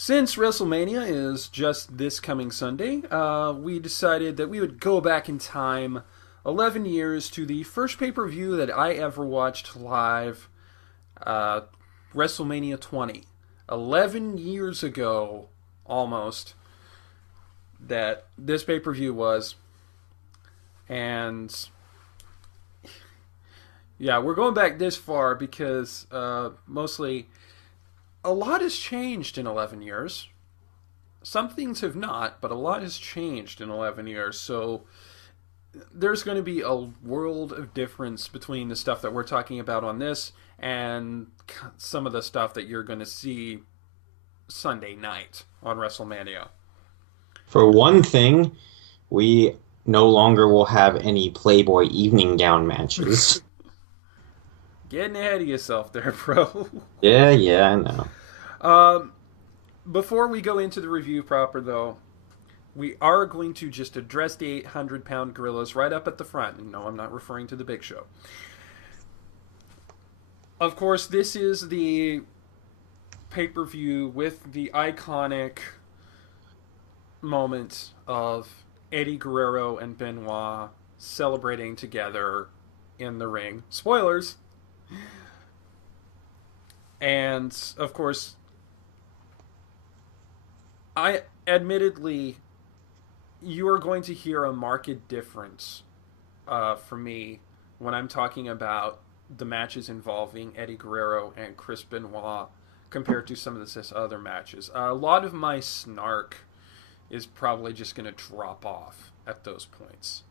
Since WrestleMania is just this coming Sunday, we decided that we would go back in time 11 years to the first pay per view that I ever watched live, uh, WrestleMania 20. 11 years ago, almost, that this pay per view was. And yeah, we're going back this far because mostly a lot has changed in 11 years. Some things have not, but a lot has changed in 11 years. So there's going to be a world of difference between the stuff that we're talking about on this and some of the stuff that you're going to see Sunday night on WrestleMania. For one thing, we no longer will have any Playboy evening gown matches. Getting ahead of yourself there, bro. Yeah, yeah, I know. um, Before we go into the review proper, though, we are going to just address the 800-pound gorillas right up at the front. And no, I'm not referring to the Big Show. Of course, this is the pay per view with the iconic moment of Eddie Guerrero and Benoit celebrating together in the ring. Spoilers! And, of course, I admittedly, you are going to hear a marked difference for me when I'm talking about the matches involving Eddie Guerrero and Chris Benoit compared to some of the other matches. A lot of my snark is probably just going to drop off at those points.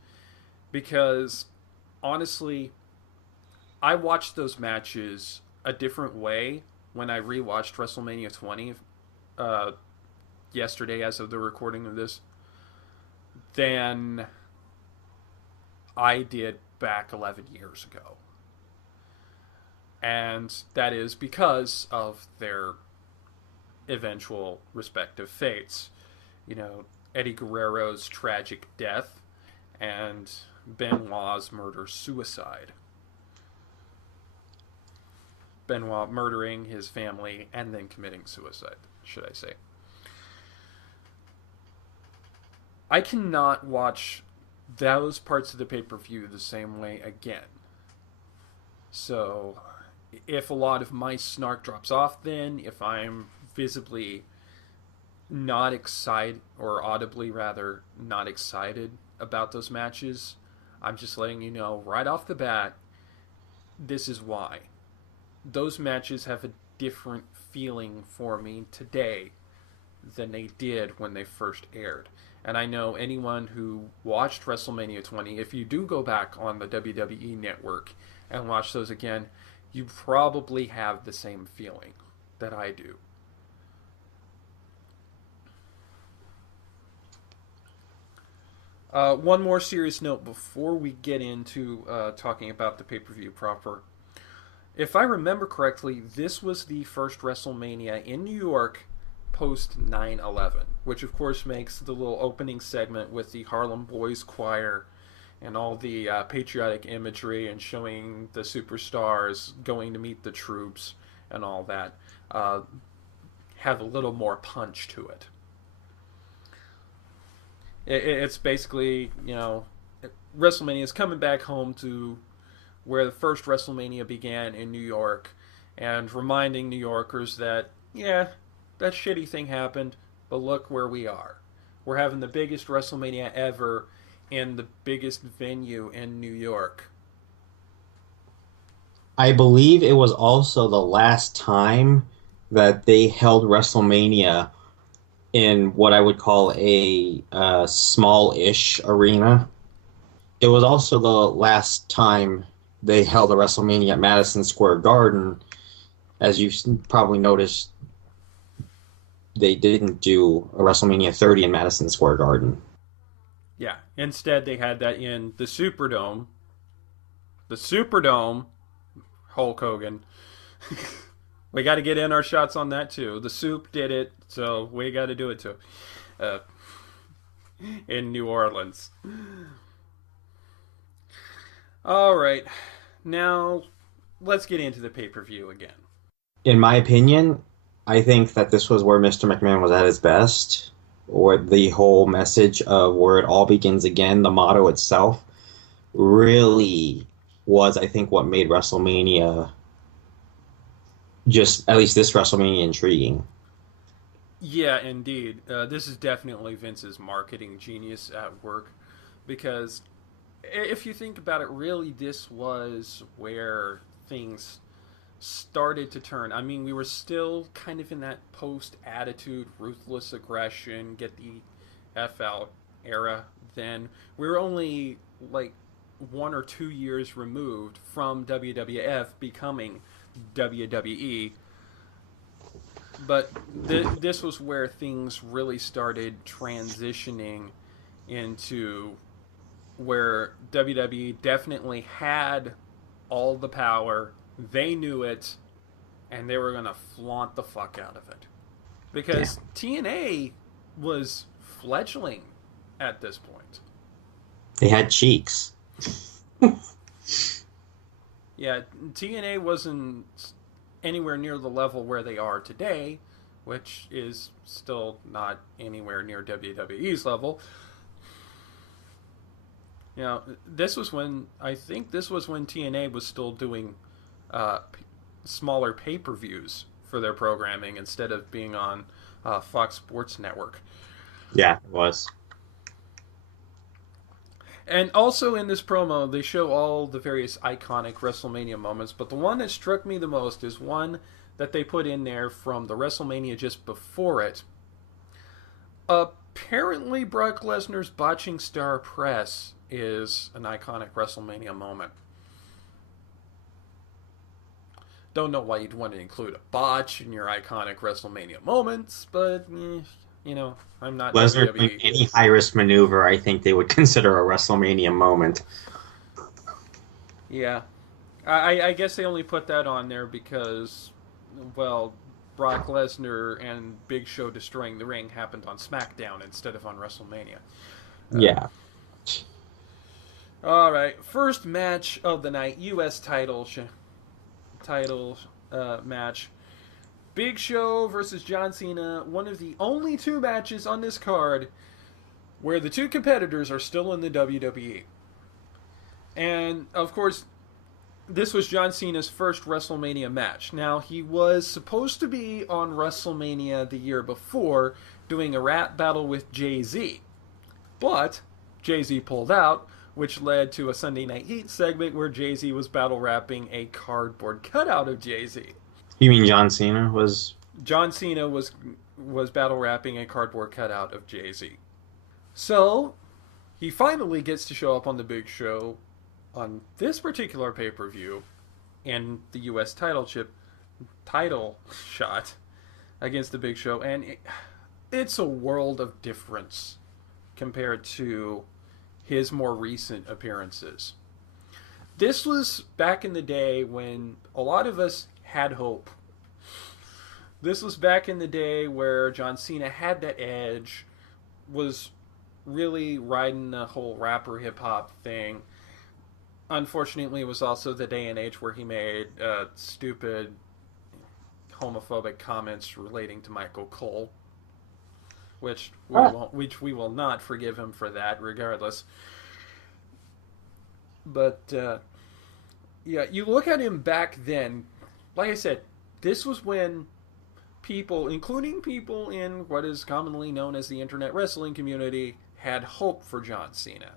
Because, honestly, I watched those matches a different way when I rewatched WrestleMania 20 uh, yesterday, as of the recording of this, than I did back 11 years ago. And that is because of their eventual respective fates. You know, Eddie Guerrero's tragic death and Benoit's murder suicide. Benoit murdering his family and then committing suicide, should I say. I cannot watch those parts of the pay per view the same way again. So, if a lot of my snark drops off, then, if I'm visibly not excited, or audibly rather, not excited about those matches, I'm just letting you know right off the bat, this is why. Those matches have a different feeling for me today than they did when they first aired. And I know anyone who watched WrestleMania 20, if you do go back on the WWE network and watch those again, you probably have the same feeling that I do. One more serious note before we get into talking about the pay per view proper. If I remember correctly, this was the first WrestleMania in New York post 9/11, which of course makes the little opening segment with the Harlem Boys Choir and all the patriotic imagery and showing the superstars going to meet the troops and all that uh, have a little more punch to it. It's basically, WrestleMania is coming back home to where the first WrestleMania began in New York and reminding New Yorkers that, yeah, that shitty thing happened, but look where we are. We're having the biggest WrestleMania ever in the biggest venue in New York. I believe it was also the last time that they held WrestleMania in what I would call a small-ish arena. It was also the last time they held a WrestleMania at Madison Square Garden. As you've probably noticed, they didn't do a WrestleMania 30 in Madison Square Garden. Yeah, instead they had that in the Superdome. The Superdome, Hulk Hogan. We got to get in our shots on that too. The Soup did it, so we got to do it too. Uh, in New Orleans. All right, now let's get into the pay per view again. In my opinion, I think that this was where Mr. McMahon was at his best, or the whole message of where it all begins again, the motto itself, really was, I think, what made WrestleMania just at least this WrestleMania intriguing. Yeah, indeed. This is definitely Vince's marketing genius at work because if you think about it, really, this was where things started to turn. I mean, we were still kind of in that post attitude, ruthless aggression, get the F out era then. We were only like 1 or 2 years removed from WWF becoming WWE. But this was where things really started transitioning into where WWE definitely had all the power. They knew it, and they were going to flaunt the fuck out of it. Yeah. Because TNA was fledgling at this point. They had cheeks. Yeah, TNA wasn't anywhere near the level where they are today, which is still not anywhere near WWE's level. You know, this was when I think this was when TNA was still doing smaller pay per views for their programming instead of being on Fox Sports Network. Yeah, it was. And also in this promo, they show all the various iconic WrestleMania moments, but the one that struck me the most is one that they put in there from the WrestleMania just before it. Apparently, Brock Lesnar's botching Star Press is an iconic WrestleMania moment. Don't know why you'd want to include a botch in your iconic WrestleMania moments, but you know, I'm not Lesnar doing WWE. any high risk maneuver, I think they would consider a WrestleMania moment. Yeah, I guess they only put that on there because, well, Brock Lesnar and Big Show destroying the ring happened on SmackDown instead of on WrestleMania. Uh, Yeah. all right, first match of the night, U.S. title match. Big Show versus John Cena, one of the only two matches on this card where the two competitors are still in the WWE. And of course, this was John Cena's first WrestleMania match. Now, he was supposed to be on WrestleMania the year before doing a rap battle with Jay-Z. But Jay-Z pulled out, which led to a Sunday Night Heat segment where Jay-Z was battle rapping a cardboard cutout of Jay-Z. You mean John Cena was? John Cena was battle rapping a cardboard cutout of Jay-Z. So, he finally gets to show up on the Big Show on this particular pay-per-view and the U.S. title shot against the Big Show, and it's a world of difference compared to his more recent appearances. This was back in the day when a lot of us had hope. This was back in the day where John Cena had that edge, was really riding the whole rapper hip hop thing. Unfortunately, it was also the day and age where he made stupid homophobic comments relating to Michael Cole, which we will not forgive him for that, regardless. But yeah, you look at him back then. Like I said, this was when people, including people in what is commonly known as the internet wrestling community, had hope for John Cena.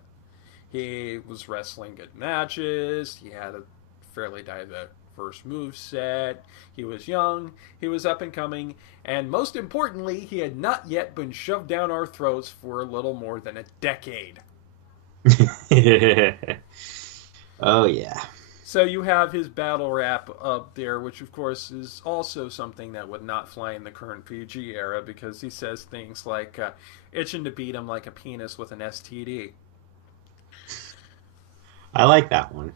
He was wrestling good matches. He had a fairly diverse move set. He was young. He was up and coming. And most importantly, he had not yet been shoved down our throats for a little more than a decade. Oh yeah. So you have his battle rap up there, which of course is also something that would not fly in the current PG era because he says things like, itching to beat him like a penis with an STD. I like that one.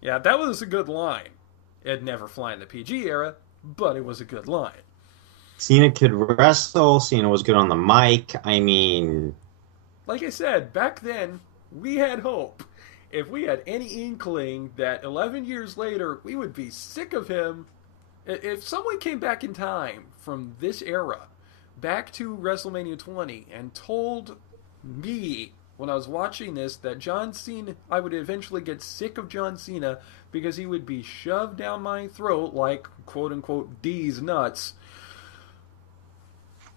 Yeah, that was a good line. It'd never fly in the PG era, but it was a good line. Cena could wrestle. Cena was good on the mic. I mean, Like I said, back then, we had hope. If we had any inkling that 11 years later we would be sick of him, If someone came back in time from this era back to WrestleMania 20 and told me when I was watching this that John Cena, I would eventually get sick of John Cena because he would be shoved down my throat like quote unquote D's nuts,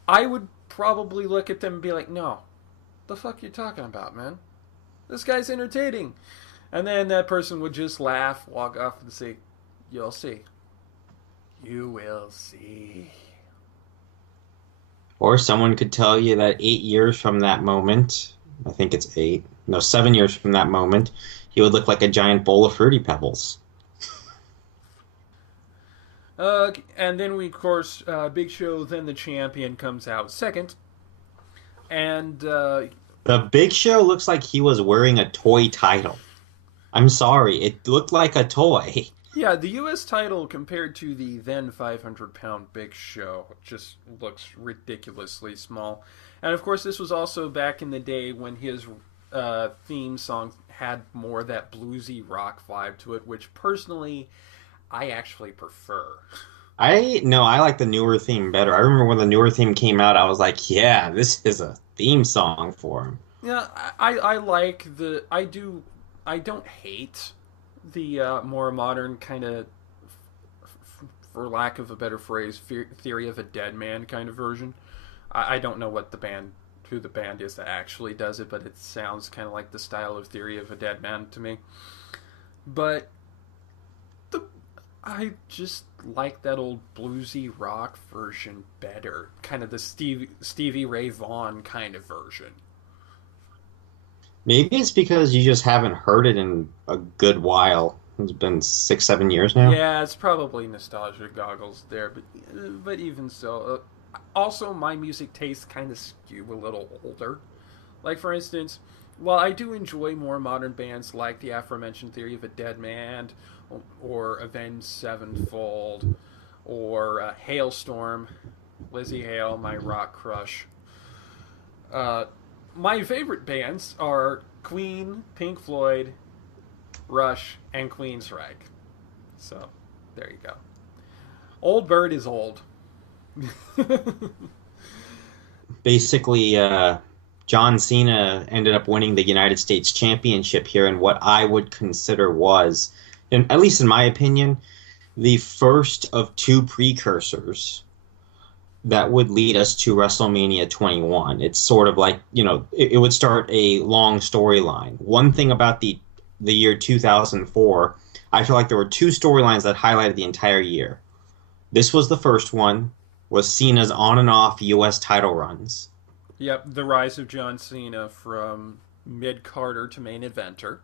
I would probably look at them and be like, no, the fuck you talking about, man? This guy's entertaining. And then that person would just laugh, walk off, and say, you'll see. You will see. Or someone could tell you that 8 years from that moment, I think it's eight, no, 7 years from that moment, he would look like a giant bowl of Fruity Pebbles. And then we, of course, Big Show, then the champion, comes out second. And The Big Show looks like he was wearing a toy title. I'm sorry, it looked like a toy. yeah, the U.S. title compared to the then 500-pound Big Show just looks ridiculously small. And of course, this was also back in the day when his theme song had more that bluesy rock vibe to it, which personally I actually prefer. I no, I like the newer theme better. I remember when the newer theme came out, I was like, yeah, this is a theme song for him. Yeah, I like the I don't hate the more modern kind of, for lack of a better phrase, Theory of a Dead Man kind of version. I don't know what the band who the band is that actually does it, but it sounds kind of like the style of Theory of a Dead Man to me. But the I just like that old bluesy rock version better, kind of the Stevie Ray Vaughan kind of version. Maybe it's because you just haven't heard it in a good while. It's been 6, 7 years now. Yeah, it's probably nostalgia goggles there, but even so, also my music tastes kind of skew a little older. Like for instance, while I do enjoy more modern bands like the aforementioned Theory of a Dead Man, or Avenged Sevenfold, or Hailstorm, Lizzie Hale, my rock crush. Uh, my favorite bands are Queen, Pink Floyd, Rush, and Queensryche. So, there you go. Old Bird is old. Basically, John Cena ended up winning the United States Championship here in what I would consider was, at least in my opinion, the first of two precursors that would lead us to WrestleMania 21. It's sort of like, it would start a long storyline. One thing about the year 2004, I feel like there were two storylines that highlighted the entire year. This was the first one, was Cena's on and off U.S. title runs. Yep, the rise of John Cena from mid Carter to main eventer.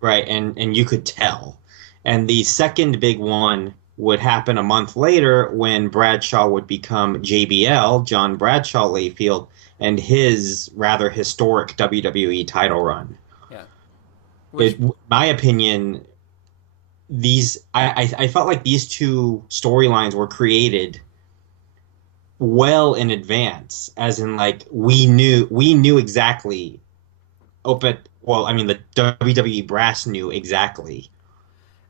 Right, and you could tell. And the second big one would happen a month later when Bradshaw would become JBL, John Bradshaw Layfield, and his rather historic WWE title run. Yeah. Which, My opinion, I felt like these two storylines were created well in advance, as in like we knew exactly. But well, I mean the WWE brass knew exactly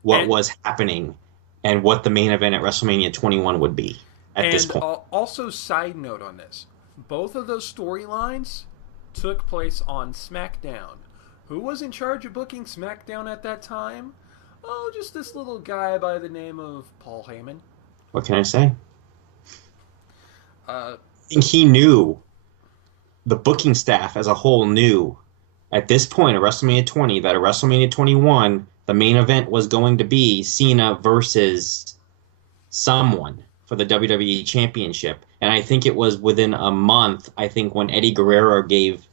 what and was happening and what the main event at WrestleMania 21 would be at this and point. also side note on this, both of those storylines took place on SmackDown. Who was in charge of booking SmackDown at that time? Oh, just this little guy by the name of Paul Heyman. What can I say? Uh, I think he knew, the booking staff as a whole knew at this point at WrestleMania 20 that at WrestleMania 21 the main event was going to be Cena versus someone for the WWE Championship. And I think it was within a month, I think, when Eddie Guerrero gave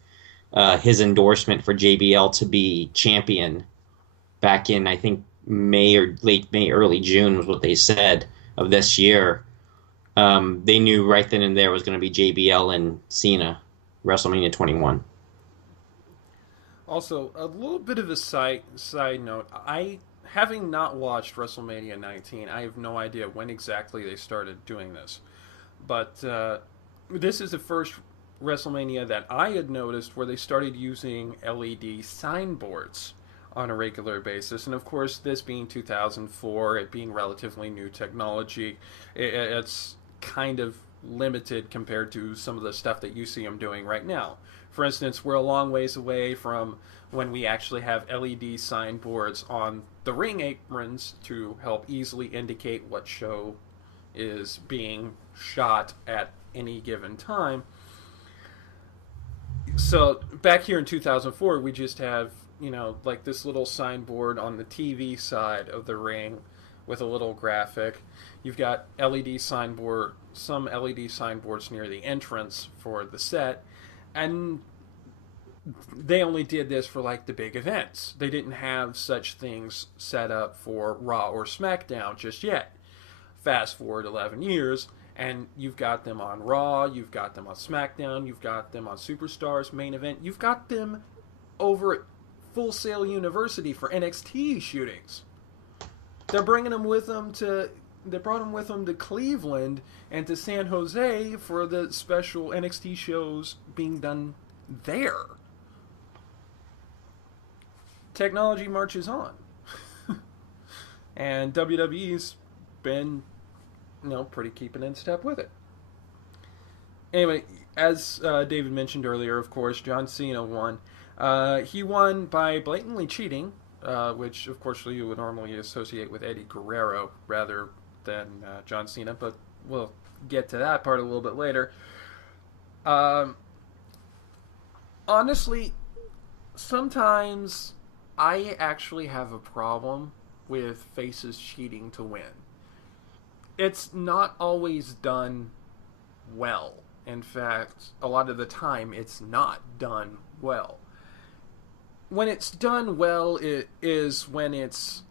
his endorsement for JBL to be champion back in, I think, May or late May, early June was what they said of this year. They knew right then and there was going to be JBL and Cena, WrestleMania 21. Also, a little bit of a side note. Having not watched WrestleMania 19, I have no idea when exactly they started doing this. But this is the first WrestleMania that I had noticed where they started using LED signboards on a regular basis. And of course, this being 2004, it being relatively new technology, it's kind of limited compared to some of the stuff that you see them doing right now. For instance, we're a long ways away from when we actually have LED signboards on the ring aprons to help easily indicate what show is being shot at any given time. So back here in 2004, we just have, like this little signboard on the TV side of the ring with a little graphic. You've got some LED signboards near the entrance for the set, and they only did this for like the big events. They didn't have such things set up for Raw or SmackDown just yet. Fast forward 11 years, and you've got them on Raw, you've got them on SmackDown, you've got them on Superstars, main event, you've got them over at Full Sail University for NXT shootings. They're bringing them with them to. They brought them with them to Cleveland and to San Jose for the special NXT shows being done there. Technology marches on, and WWE's been, pretty keeping in step with it. Anyway, as David mentioned earlier, of course, John Cena won. He won by blatantly cheating, which, of course, you would normally associate with Eddie Guerrero rather than John Cena, but we'll get to that part a little bit later. Honestly, sometimes I actually have a problem with faces cheating to win. It's not always done well. In fact, a lot of the time, it's not done well. When it's done well, it is when it's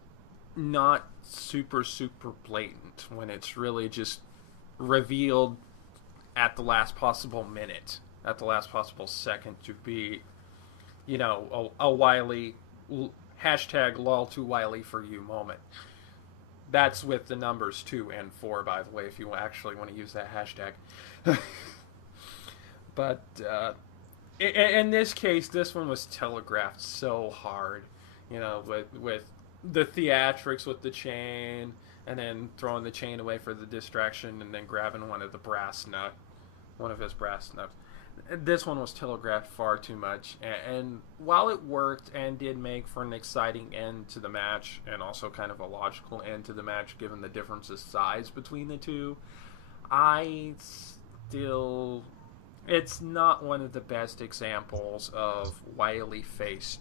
not super, super blatant. When it's really just revealed at the last possible minute, at the last possible second to be, a wily, hashtag lol too wily for you moment. That's with the numbers 2 and 4, by the way, if you actually want to use that hashtag. But in this case, this one was telegraphed so hard, with the theatrics with the chain, and then throwing the chain away for the distraction, and then grabbing one of his brass nuts. This one was telegraphed far too much, and while it worked and did make for an exciting end to the match, and also kind of a logical end to the match given the difference of size between the two, it's not one of the best examples of wily face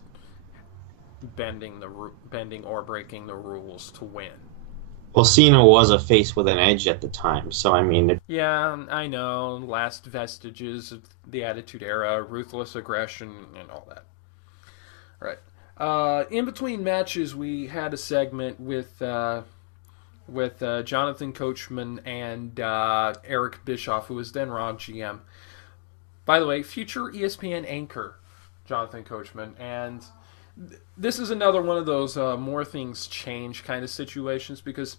bending or breaking the rules to win. Well, Cena was a face with an edge at the time, so I mean, Yeah, I know. Last vestiges of the Attitude Era, ruthless aggression, and all that. All right. In between matches, we had a segment with Jonathan Coachman and Eric Bischoff, who was then Raw GM. By the way, future ESPN anchor Jonathan Coachman, and this is another one of those more things change kind of situations, because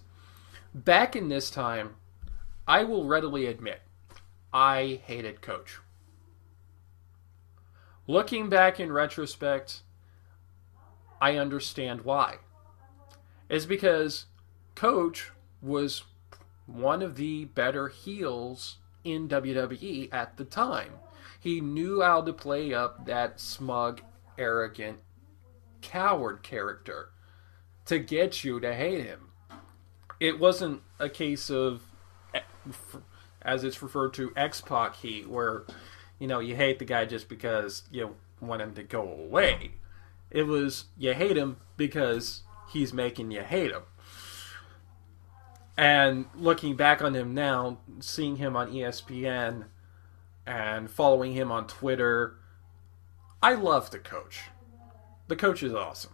back in this time, I will readily admit, I hated Coach. Looking back in retrospect, I understand why. It's because Coach was one of the better heels in WWE at the time. He knew how to play up that smug, arrogant, coward character to get you to hate him. It wasn't a case of, as it's referred to, X-Pac heat, where, you hate the guy just because you want him to go away. It was, you hate him because he's making you hate him. And looking back on him now, seeing him on ESPN and following him on Twitter, I love the Coach. The Coach is awesome.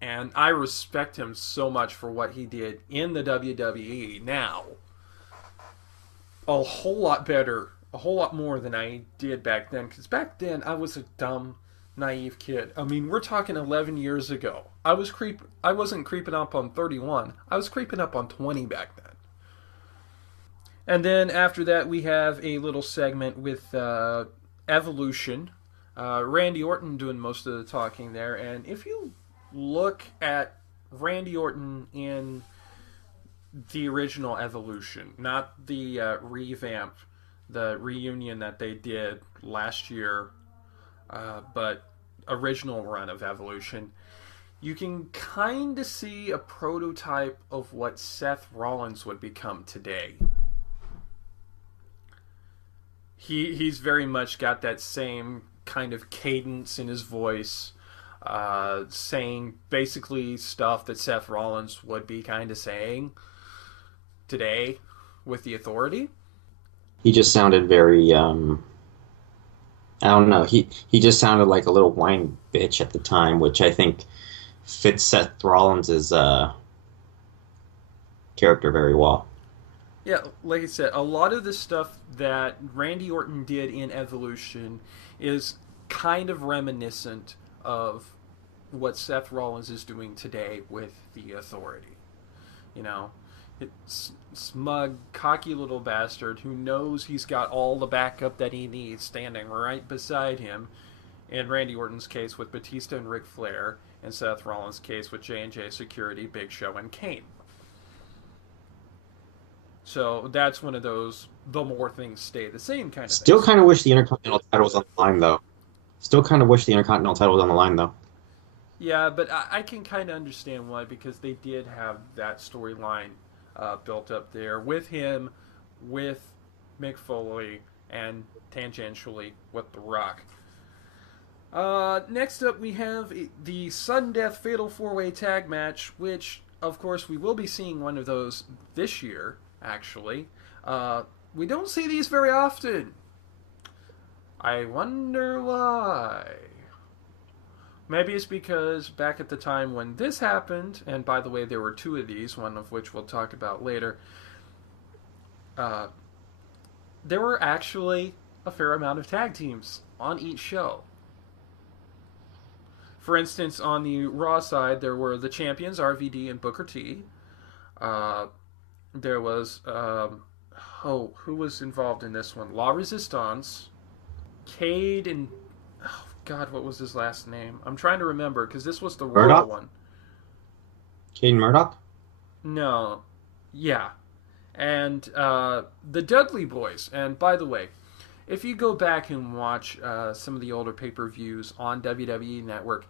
And I respect him so much for what he did in the WWE now. A whole lot better, a whole lot more than I did back then. Because back then, I was a dumb, naive kid. I mean, we're talking 11 years ago. I wasn't creeping up on 31. I was creeping up on 20 back then. And then after that, we have a little segment with Evolution. Randy Orton doing most of the talking there. And if you look at Randy Orton in the original Evolution, not the revamp, the reunion that they did last year, but original run of Evolution, you can kind of see a prototype of what Seth Rollins would become today. He's very much got that same kind of cadence in his voice, saying basically stuff that Seth Rollins would be kind of saying today with the Authority. He just sounded very I don't know. He just sounded like a little whiny bitch at the time, which I think fits Seth Rollins' character very well. Yeah, like I said, a lot of the stuff that Randy Orton did in Evolution is kind of reminiscent of what Seth Rollins is doing today with the Authority. You know, it's smug, cocky little bastard who knows he's got all the backup that he needs standing right beside him. In Randy Orton's case with Batista and Ric Flair, and Seth Rollins' case with J&J Security, Big Show, and Kane. So that's one of those the more things stay the same kind of Still things. kind of wish the Intercontinental title was on the line, though. Still kind of wish the Intercontinental title was on the line, though. Yeah, but I can kind of understand why, because they did have that storyline built up there with him, with Mick Foley, and tangentially with The Rock. Next up, we have the Sudden Death Fatal 4-Way Tag Match, which, of course, we will be seeing one of those this year, actually. We don't see these very often. I wonder why. Maybe it's because back at the time when this happened, and by the way, there were two of these, one of which we'll talk about later, uh, there were actually a fair amount of tag teams on each show. For instance, on the Raw side, there were the champions, RVD and Booker T. Uh, there was, who was involved in this one? La Resistance, Cade, and oh God, what was his last name? I'm trying to remember because this was the Raw Murdoch? one. Caden Murdoch? No, yeah, and the Dudley Boys. And by the way, if you go back and watch some of the older pay-per-views on WWE Network,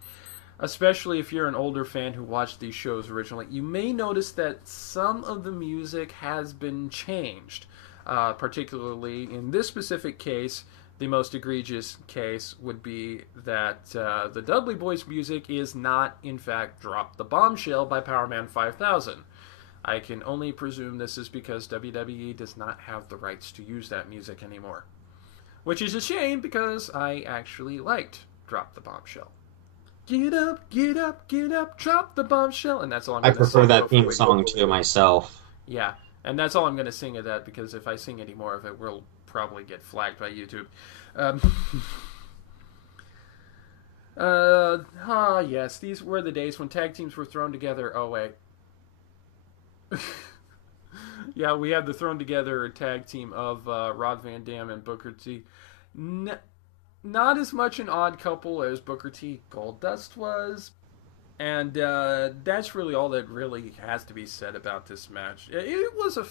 especially if you're an older fan who watched these shows originally, you may notice that some of the music has been changed. Particularly in this specific case, the most egregious case would be that the Dudley Boys music is not, in fact, Drop the Bombshell by Powerman 5000. I can only presume this is because WWE does not have the rights to use that music anymore. Which is a shame because I actually liked Drop the Bombshell. Get up, get up, drop the bombshell. And that's all I'm I going to prefer sing that theme before. song to myself. Yeah, and that's all I'm going to sing of that because if I sing any more of it, we'll probably get flagged by YouTube. Um, yes, these were the days when tag teams were thrown together. Oh, wait. Yeah, we had the thrown together tag team of Rod Van Dam and Booker T. N- Not as much an odd couple as Booker T Goldust was. And that's really all that really has to be said about this match. It was a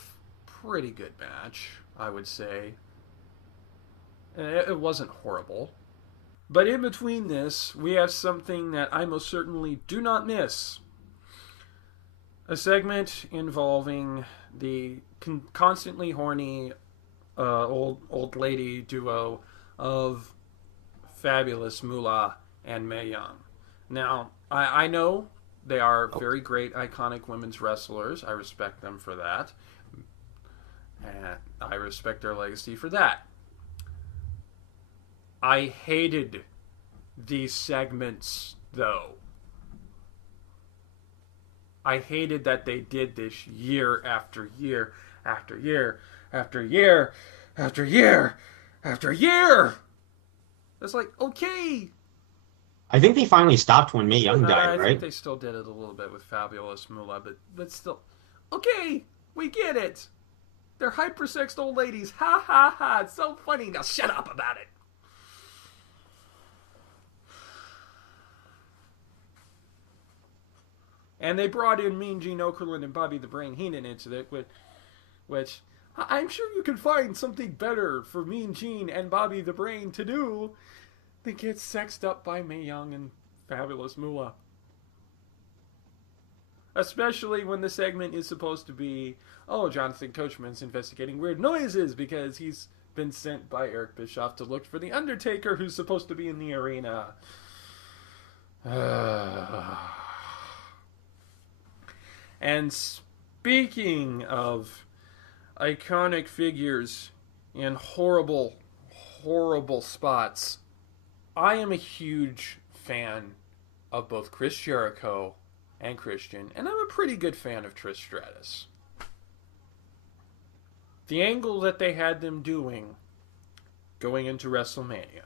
pretty good match, I would say. It wasn't horrible. But in between this, we have something that I most certainly do not miss. A segment involving the constantly horny old lady duo of Fabulous Moolah and Mae Young. Now, I know they are very great, iconic women's wrestlers. I respect them for that. And I respect their legacy for that. I hated these segments, though. I hated that they did this year after year after year after year after year after year. It's like, okay. I think they finally stopped when Mae Young died, I think right? they still did it a little bit with Fabulous Moolah, but still, okay, we get it. They're hypersexed old ladies. Ha ha ha! It's so funny. Now shut up about it. And they brought in Mean Gene Okerlund and Bobby the Brain Heenan into it, which I'm sure you can find something better for Mean Gene and Bobby the Brain to do than get sexed up by Mae Young and Fabulous Moolah. Especially when the segment is supposed to be, oh, Jonathan Coachman's investigating weird noises because he's been sent by Eric Bischoff to look for the Undertaker who's supposed to be in the arena. And speaking of iconic figures in horrible, horrible spots, I am a huge fan of both Chris Jericho and Christian, and I'm a pretty good fan of Trish Stratus. The angle that they had them doing going into WrestleMania,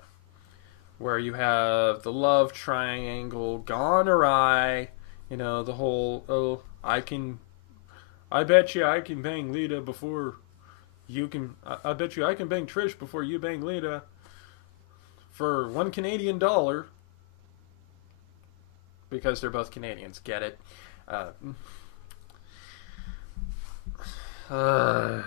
where you have the love triangle gone awry, you know, the whole, oh, I bet you I can bang Lita before you can, I bet you I can bang Trish before you bang Lita for $1 Canadian, because they're both Canadians, get it? Uh, uh,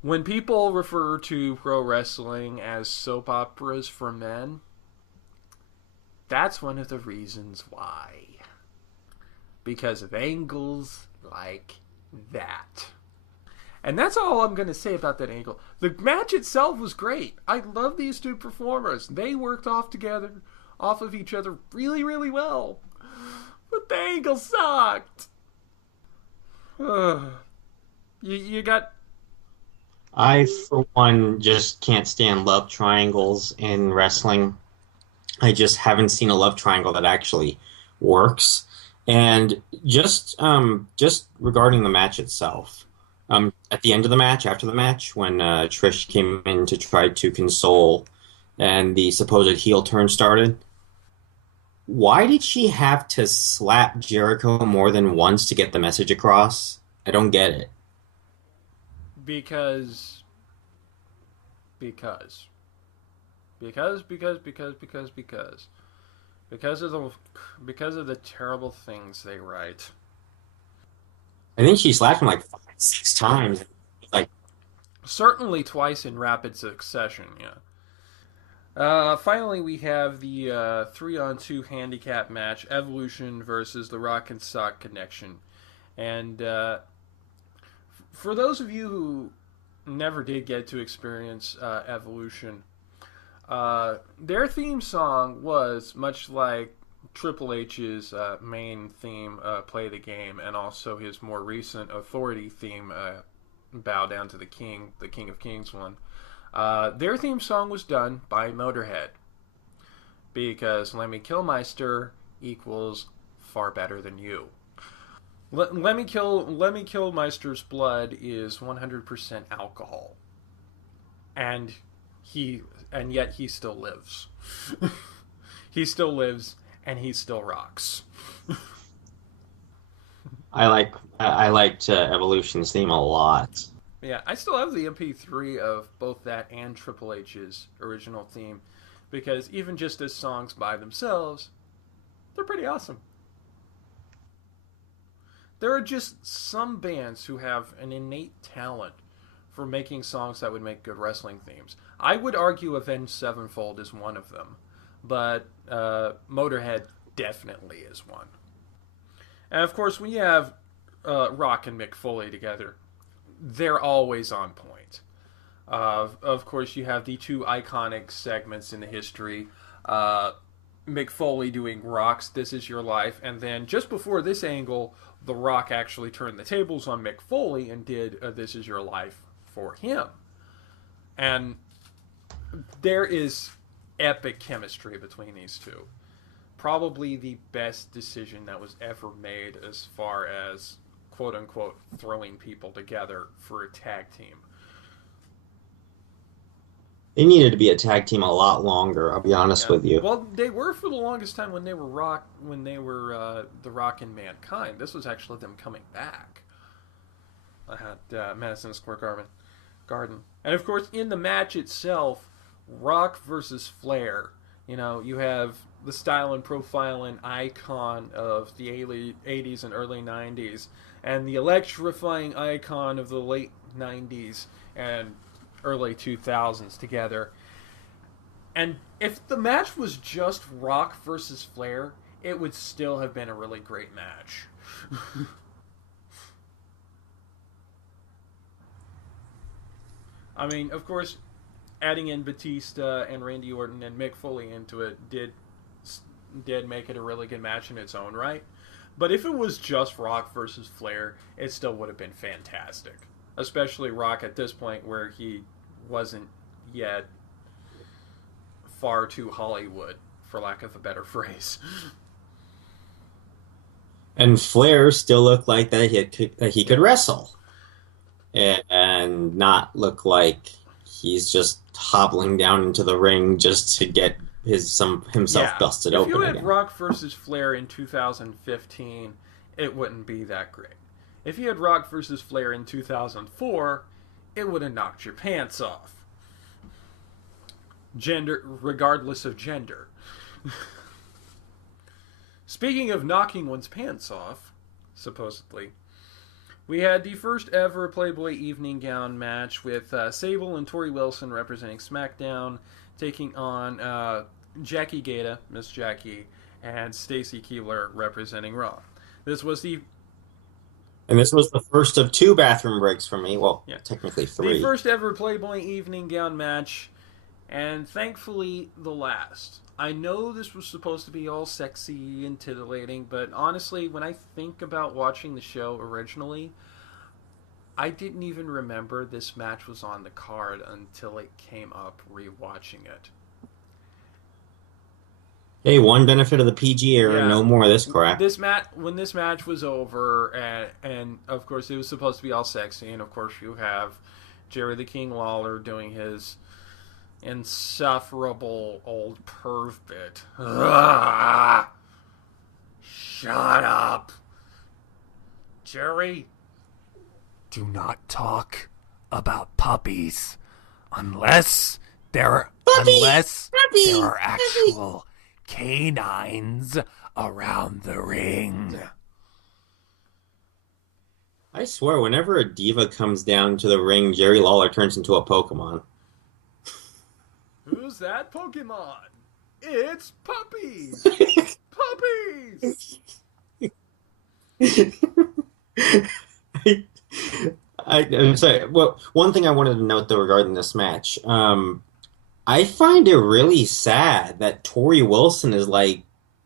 when people refer to pro wrestling as soap operas for men, that's one of the reasons why. Because of angles like that. And that's all I'm going to say about that angle. The match itself was great. I love these two performers. They worked off of each other really, really well. But the angle sucked. You got... I, for one, just can't stand love triangles in wrestling. I just haven't seen a love triangle that actually works. And just regarding the match itself, at the end of the match, after the match, when Trish came in to try to console, and the supposed heel turn started, why did she have to slap Jericho more than once to get the message across? I don't get it. Because... Because. Because. Because of the terrible things they write. I think she slapped him like 5, 6 times. Like, Certainly twice in rapid succession, yeah. Finally, we have the 3-on-2 handicap match, Evolution versus the Rock and Sock Connection. And for those of you who never did get to experience Evolution, their theme song was much like Triple H's main theme, Play the Game, and also his more recent Authority theme, Bow Down to the King of Kings one. Their theme song was done by Motorhead, because Lemmy Kilmister equals far better than you. Lemmy Kilmister's blood is 100% alcohol, and yet he still lives. He still lives, and he still rocks. I liked Evolution's theme a lot. Yeah, I still have the MP3 of both that and Triple H's original theme, because even just as songs by themselves, they're pretty awesome. There are just some bands who have an innate talent for making songs that would make good wrestling themes. I would argue Avenged Sevenfold is one of them, but Motorhead definitely is one. And of course, when you have Rock and Mick Foley together, they're always on point. Of course, you have the two iconic segments in the history. Mick Foley doing Rock's This Is Your Life, and then just before this angle, The Rock actually turned the tables on Mick Foley and did This Is Your Life for him. And there is epic chemistry between these two. Probably the best decision that was ever made as far as quote unquote throwing people together for a tag team. They needed to be a tag team a lot longer, I'll be honest Yeah. with you. Well, they were for the longest time when they were the Rock and Mankind. This was actually them coming back at Madison Square Garden. And of course, in the match itself, Rock versus Flair. You have the style and profile and icon of the 80s and early 90s, and the electrifying icon of the late 90s and early 2000s together. And if the match was just Rock versus Flair, it would still have been a really great match. I mean, of course, adding in Batista and Randy Orton and Mick Foley into it did make it a really good match in its own right. But if it was just Rock versus Flair, it still would have been fantastic. Especially Rock at this point where he wasn't yet far too Hollywood, for lack of a better phrase. And Flair still looked like that he could Yeah. wrestle and not look like he's just hobbling down into the ring just to get himself Yeah. busted If you open had again. Rock versus Flair in 2015, it wouldn't be that great. If you had Rock versus Flair in 2004, it would have knocked your pants off. Gender, regardless of gender. Speaking of knocking one's pants off, supposedly, we had the first ever Playboy evening gown match with Sable and Tori Wilson representing SmackDown, taking on Jackie Gata, Miss Jackie, and Stacy Keebler representing Raw. This was the And this was the first of two bathroom breaks for me. Well, yeah technically the three. first ever Playboy evening gown match, and thankfully the last. I know this was supposed to be all sexy and titillating, but honestly, when I think about watching the show originally, I didn't even remember this match was on the card until it came up rewatching it. Hey, one benefit of the PG era, Yeah, no more of this crap. this match when this match was over, and of course it was supposed to be all sexy, and of course you have Jerry the King Lawler doing his insufferable old perv bit. Ugh, shut up, Jerry. Do not talk about puppies Puppy! unless there Puppy! are Puppy! actual canines around the ring. I swear, whenever a diva comes down to the ring, Jerry Lawler turns into a Pokemon. Who's that Pokemon? It's puppies! Puppies! I, I'm sorry. Well, one thing I wanted to note though regarding this match, I find it really sad that Tori Wilson is like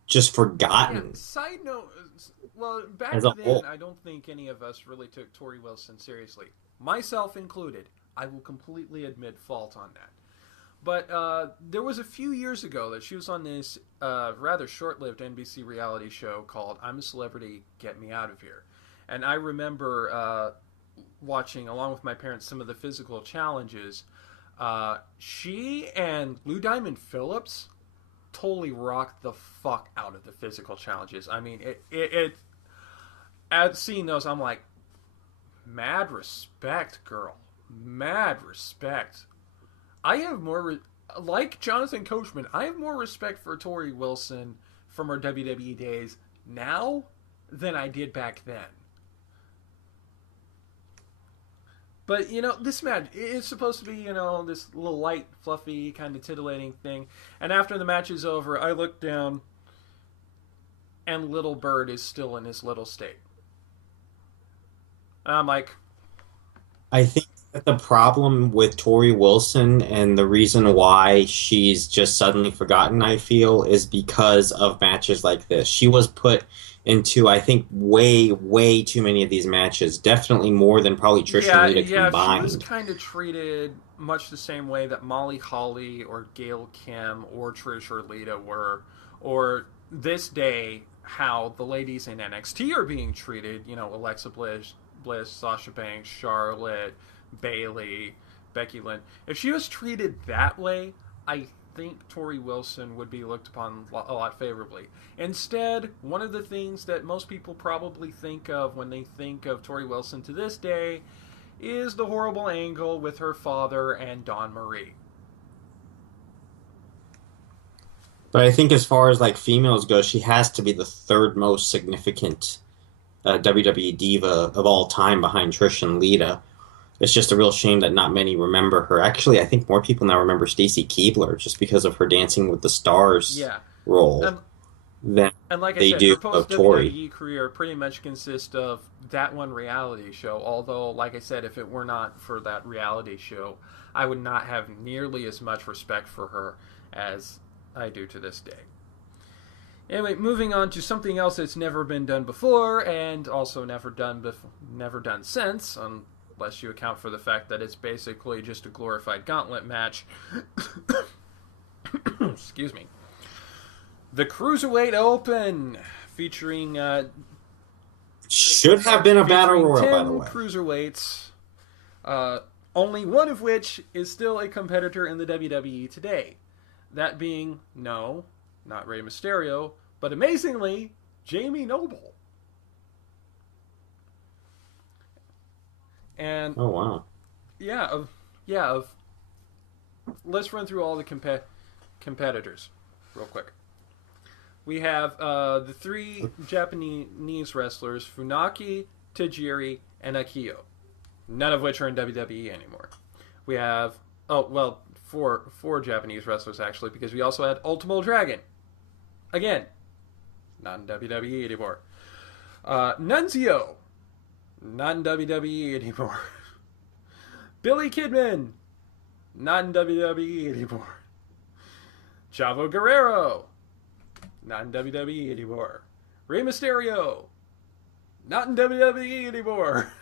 just Yeah, forgotten side note. Well, as back a then, whole. I don't think any of us really took Tori Wilson seriously. Myself included. I will completely admit fault on that. But there was a few years ago that she was on this rather short lived NBC reality show called I'm a Celebrity, Get Me Out of Here. And I remember watching, along with my parents, some of the physical challenges. She and Lou Diamond Phillips totally rocked the fuck out of the physical challenges. I mean, at seeing those, I'm like, mad respect, girl. Mad respect. I have like Jonathan Coachman, I have more respect for Tori Wilson from her WWE days now than I did back then. But this match is supposed to be this little light, fluffy, kind of titillating thing. And after the match is over, I look down, and Little Bird is still in his little state. And I'm like, I think that the problem with Tori Wilson and the reason why she's just suddenly forgotten, I feel, is because of matches like this. She was put into, I think, way, way too many of these matches. Definitely more than probably Trish and yeah, Lita yeah, she was combined. kind of treated much the same way that Molly Holly or Gail Kim or Trish or Lita were, or this day how the ladies in NXT are being treated. Alexa Bliss, Sasha Banks, Charlotte, Bailey, Becky Lynn. If she was treated that way, I think Tori Wilson would be looked upon a lot favorably. Instead, one of the things that most people probably think of when they think of Tori Wilson to this day is the horrible angle with her father and Dawn Marie. But I think as far as like females go, she has to be the third most significant WWE diva of all time behind Trish and Lita. It's just a real shame that not many remember her. Actually, I think more people now remember Stacy Keibler just because of her Dancing with the Stars Yeah, role and than and like I they said, do her post of Tori. WWE career pretty much consists of that one reality show. Although, like I said, if it were not for that reality show, I would not have nearly as much respect for her as I do to this day. Anyway, moving on to something else that's never been done before and also never done since, unless you account for the fact that it's basically just a glorified gauntlet match. Excuse me. The Cruiserweight Open, featuring Should have been a battle featuring royal, by the 10 way. cruiserweights, uh, only one of which is still a competitor in the WWE today. That being, no, not Rey Mysterio, but amazingly, Jamie Noble. And Oh wow. yeah, let's run through all the competitors real quick. We have the three Japanese wrestlers, Funaki, Tajiri, and Akio, none of which are in WWE anymore. We have, oh, well, four Japanese wrestlers, actually, because we also had Ultimo Dragon. Again, not in WWE anymore. Nunzio, not in WWE anymore. Billy Kidman, not in WWE anymore. Chavo Guerrero, not in WWE anymore. Rey Mysterio, not in WWE anymore.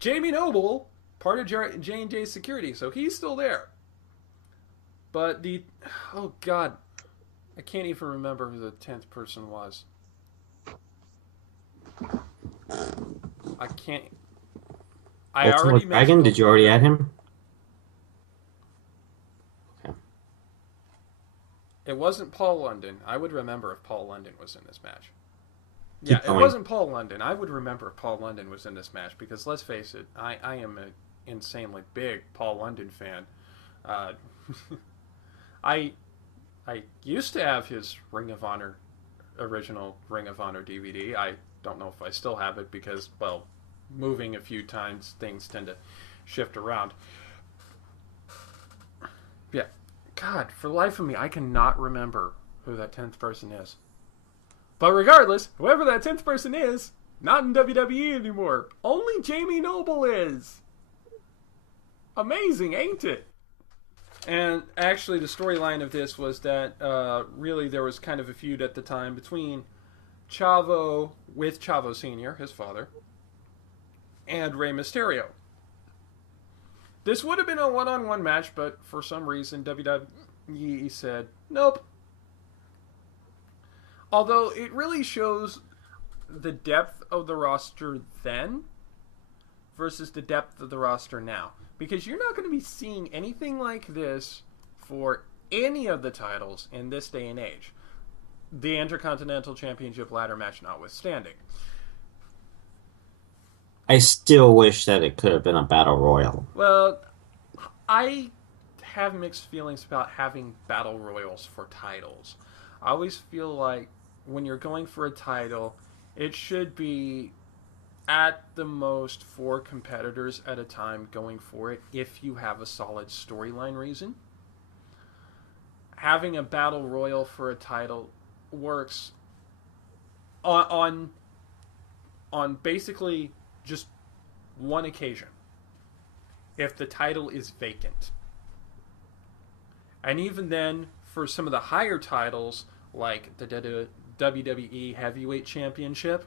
Jamie Noble, part of J&J Security, so he's still there. But oh god, I can't even remember who the 10th person was. I can't. I Ultimo already Dragon, mentioned did you Ultimo already add Dragon. him? Okay. It wasn't Paul London. I would remember if Paul London was in this match. Yeah, Keep it going. wasn't Paul London. I would remember if Paul London was in this match because let's face it, I am an insanely big Paul London fan. Uh, I I used to have his Ring of Honor original Ring of Honor DVD. I don't know if I still have it because, well, moving a few times, things tend to shift around. Yeah. God, for the life of me, I cannot remember who that 10th person is. But regardless, whoever that 10th person is, not in WWE anymore. Only Jamie Noble is. Amazing, ain't it? And actually, the storyline of this was that really there was kind of a feud at the time between Chavo, with Chavo Sr., his father, and Rey Mysterio. This would have been a one-on-one match, but for some reason WWE said nope. Although it really shows the depth of the roster then versus the depth of the roster now. Because you're not going to be seeing anything like this for any of the titles in this day and age. The Intercontinental Championship ladder match notwithstanding. I still wish that it could have been a battle royal. Well, I have mixed feelings about having battle royals for titles. I always feel like when you're going for a title, it should be at the most four competitors at a time going for it if you have a solid storyline reason. Having a battle royal for a title works on on basically just one occasion if the title is vacant. And even then, for some of the higher titles, like the WWE Heavyweight Championship,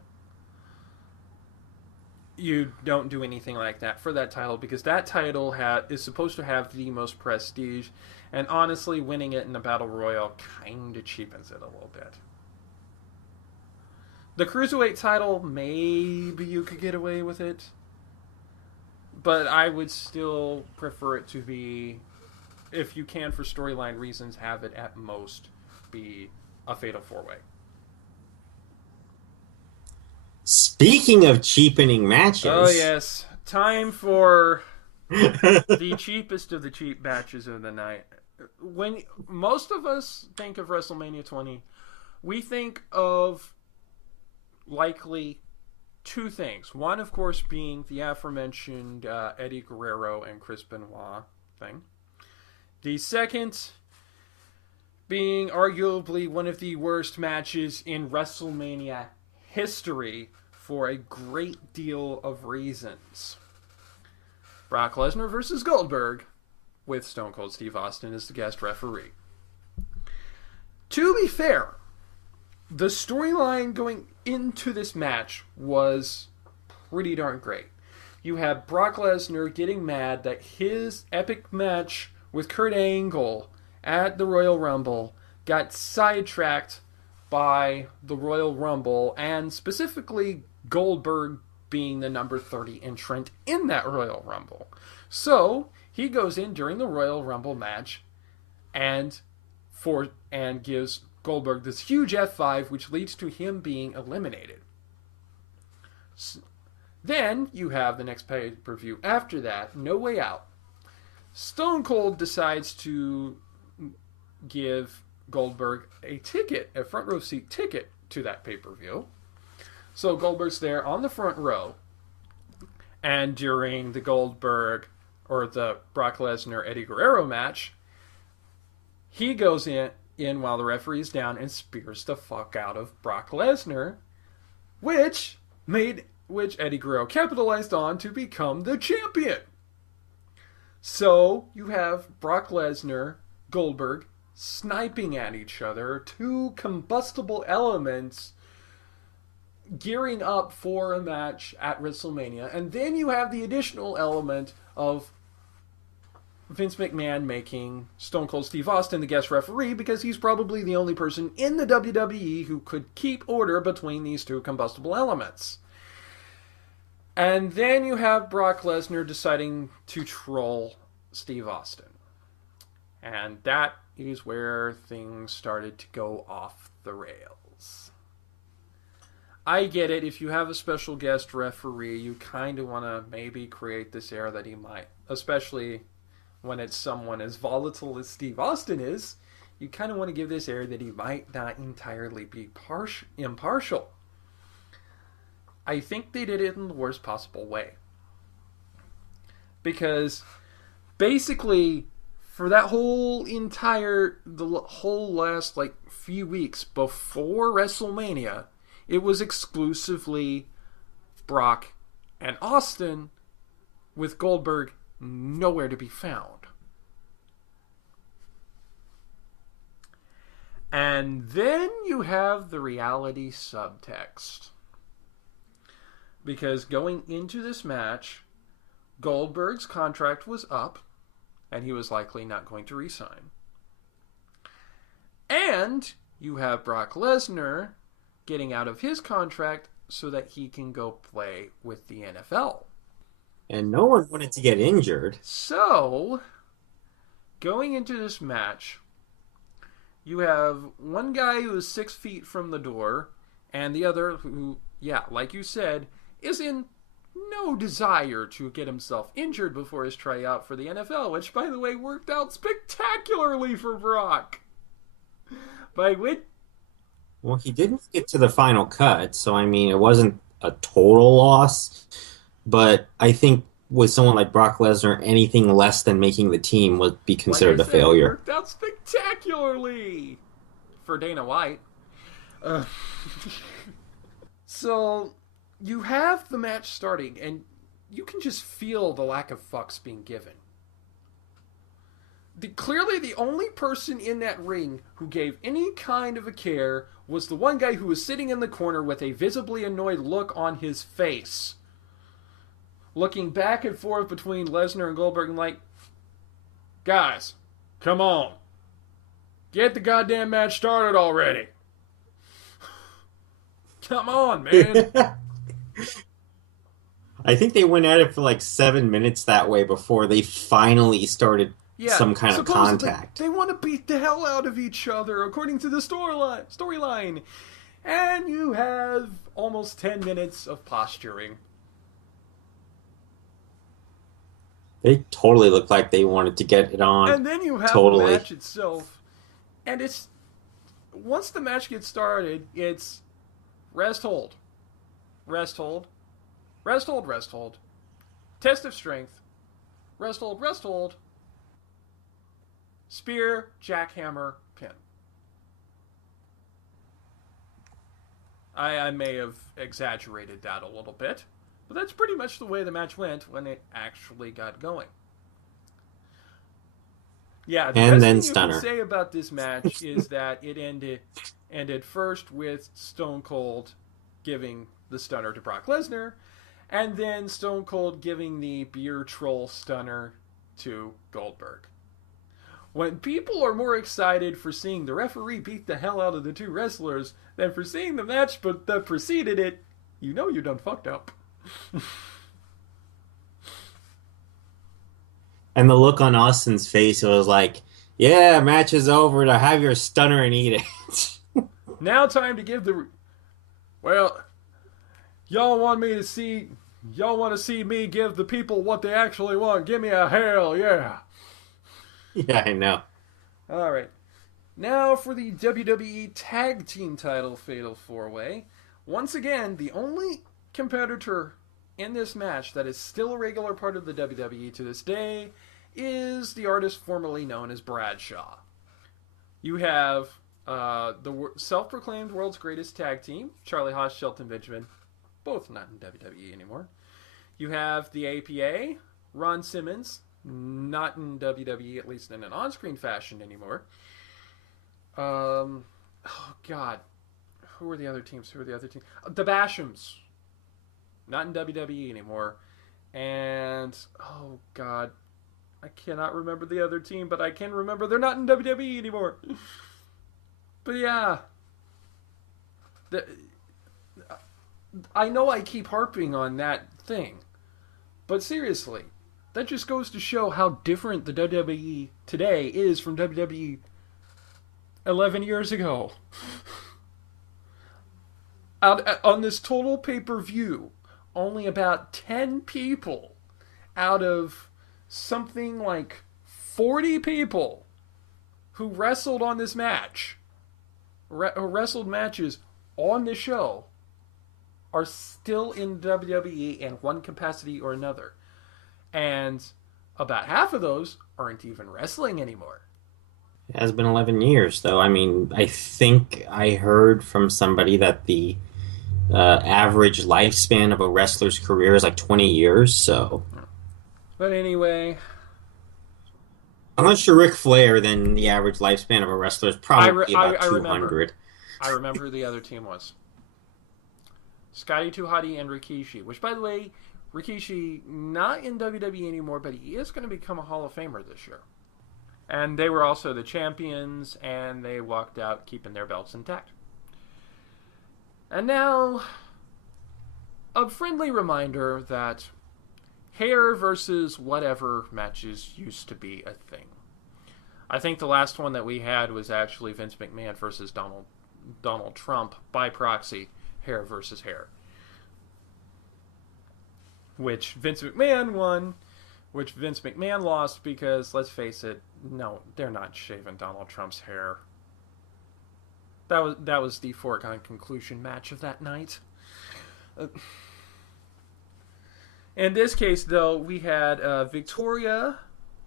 you don't do anything like that for that title because that title is supposed to have the most prestige, and honestly, winning it in a battle royal kind of cheapens it a little bit. The cruiserweight title, maybe you could get away with it, but I would still prefer it to be, if you can for storyline reasons, have it at most be a fatal four-way. Speaking of cheapening Oh matches, yes, time for the cheapest of the cheap matches of the night. when most of us think of WrestleMania 20, we think of likely two things. One, of course, being the aforementioned Eddie Guerrero and Chris Benoit thing. The second being arguably one of the worst matches in WrestleMania history for a great deal of reasons. Brock Lesnar versus Goldberg, with Stone Cold Steve Austin as the guest referee. To be fair, the storyline going into this match was pretty darn great. You have Brock Lesnar getting mad that his epic match with Kurt Angle at the Royal Rumble got sidetracked by the Royal Rumble, and specifically Goldberg being the number 30 entrant in that Royal Rumble. So he goes in during the Royal Rumble match and gives Goldberg this huge F5, which leads to him being eliminated. Then you have the next pay-per-view after that, No Way Out. Stone Cold decides to give Goldberg a ticket, a front row seat ticket to that pay-per-view. So Goldberg's there on the front row, and during the Goldberg or the Brock Lesnar Eddie Guerrero match, he goes in while the referee's down and spears the fuck out of Brock Lesnar, which Eddie Guerrero capitalized on to become the champion. So you have Brock Lesnar, Goldberg sniping at each other, two combustible elements gearing up for a match at WrestleMania, and then you have the additional element of Vince McMahon making Stone Cold Steve Austin the guest referee because he's probably the only person in the WWE who could keep order between these two combustible elements. And then you have Brock Lesnar deciding to troll Steve Austin. And that is where things started to go off the rails. I get it. If you have a special guest referee, you kind of want to maybe create this air that he might, especially when it's someone as volatile as Steve Austin is, you kind of want to give this air that he might not entirely be impartial. I think they did it in the worst possible way. Because basically, for that the whole last few weeks before WrestleMania, it was exclusively Brock and Austin, with Goldberg nowhere to be found. And then you have the reality subtext. Because going into this match, Goldberg's contract was up, and he was likely not going to re-sign. And you have Brock Lesnar getting out of his contract so that he can go play with the NFL. And no one wanted to get injured. So, going into this match, you have one guy who is 6 feet from the door, and the other who, like you said, is in no desire to get himself injured before his tryout for the NFL, which, by the way, worked out spectacularly for Brock. Well, he didn't get to the final cut, so I mean, it wasn't a total loss. But I think with someone like Brock Lesnar, anything less than making the team would be considered a failure. It worked out spectacularly for Dana White. So you have the match starting, and you can just feel the lack of fucks being given. Clearly, the only person in that ring who gave any kind of a care was the one guy who was sitting in the corner with a visibly annoyed look on his face, looking back and forth between Lesnar and Goldberg and like, guys, come on. Get the goddamn match started already. Come on, man. I think they went at it for like 7 minutes that way before they finally started some kind of contact. They want to beat the hell out of each other according to the storyline. And you have almost 10 minutes of posturing. They totally looked like they wanted to get it on. And then you have the Totally. match itself, and it's once the match gets started, it's rest hold, rest hold, rest hold, rest hold, test of strength, rest hold, spear, jackhammer, pin. I may have exaggerated that a little bit, but that's pretty much the way the match went when it actually got going. Yeah, the And best then thing you can Stunner. say about this match is that it ended first with Stone Cold giving the stunner to Brock Lesnar, and then Stone Cold giving the beer troll stunner to Goldberg. When people are more excited for seeing the referee beat the hell out of the two wrestlers than for seeing the match that preceded it, you know you done fucked up. And the look on Austin's face, it was like, yeah, match is over. To have your stunner and eat it. Now time to give the well, y'all want me to see y'all want to see me give the people what they actually want. Give me a hell yeah. Yeah, I know. All right. Now for the WWE Tag Team title Fatal 4-Way. Once again, the only competitor in this match that is still a regular part of the WWE to this day is the artist formerly known as Bradshaw. You have the self-proclaimed world's greatest tag team, Charlie Haas, Shelton Benjamin, both not in WWE anymore. You have the APA, Ron Simmons, not in WWE, at least in an on-screen fashion anymore. Oh God, who are the other teams? Who are the other teams? The Bashams, not in WWE anymore. And oh God, I cannot remember the other team, but I can remember they're not in WWE anymore. But yeah, the, I know I keep harping on that thing, but seriously, that just goes to show how different the WWE today is from WWE 11 years ago. On this total pay per view, only about 10 people out of something like 40 people who wrestled on this match, wrestled matches on the show, are still in WWE in one capacity or another. And about half of those aren't even wrestling anymore. It has been 11 years, though. I mean, I think I heard from somebody that the average lifespan of a wrestler's career is like 20 years. So, But anyway, unless you're Ric Flair, then the average lifespan of a wrestler is probably about I remember. 200. I remember who the other team was. Scotty 2 Hotty and Rikishi. Which, by the way, Rikishi not in WWE anymore, but he is going to become a Hall of Famer this year. And they were also the champions, and they walked out keeping their belts intact. And now, a friendly reminder that hair versus whatever matches used to be a thing. I think the last one that we had was actually Vince McMahon versus Donald Trump by proxy, hair versus hair. Which Vince McMahon won, which Vince McMahon lost because, let's face it, no, they're not shaving Donald Trump's hair. That was the foregone conclusion match of that night. In this case, though, we had Victoria,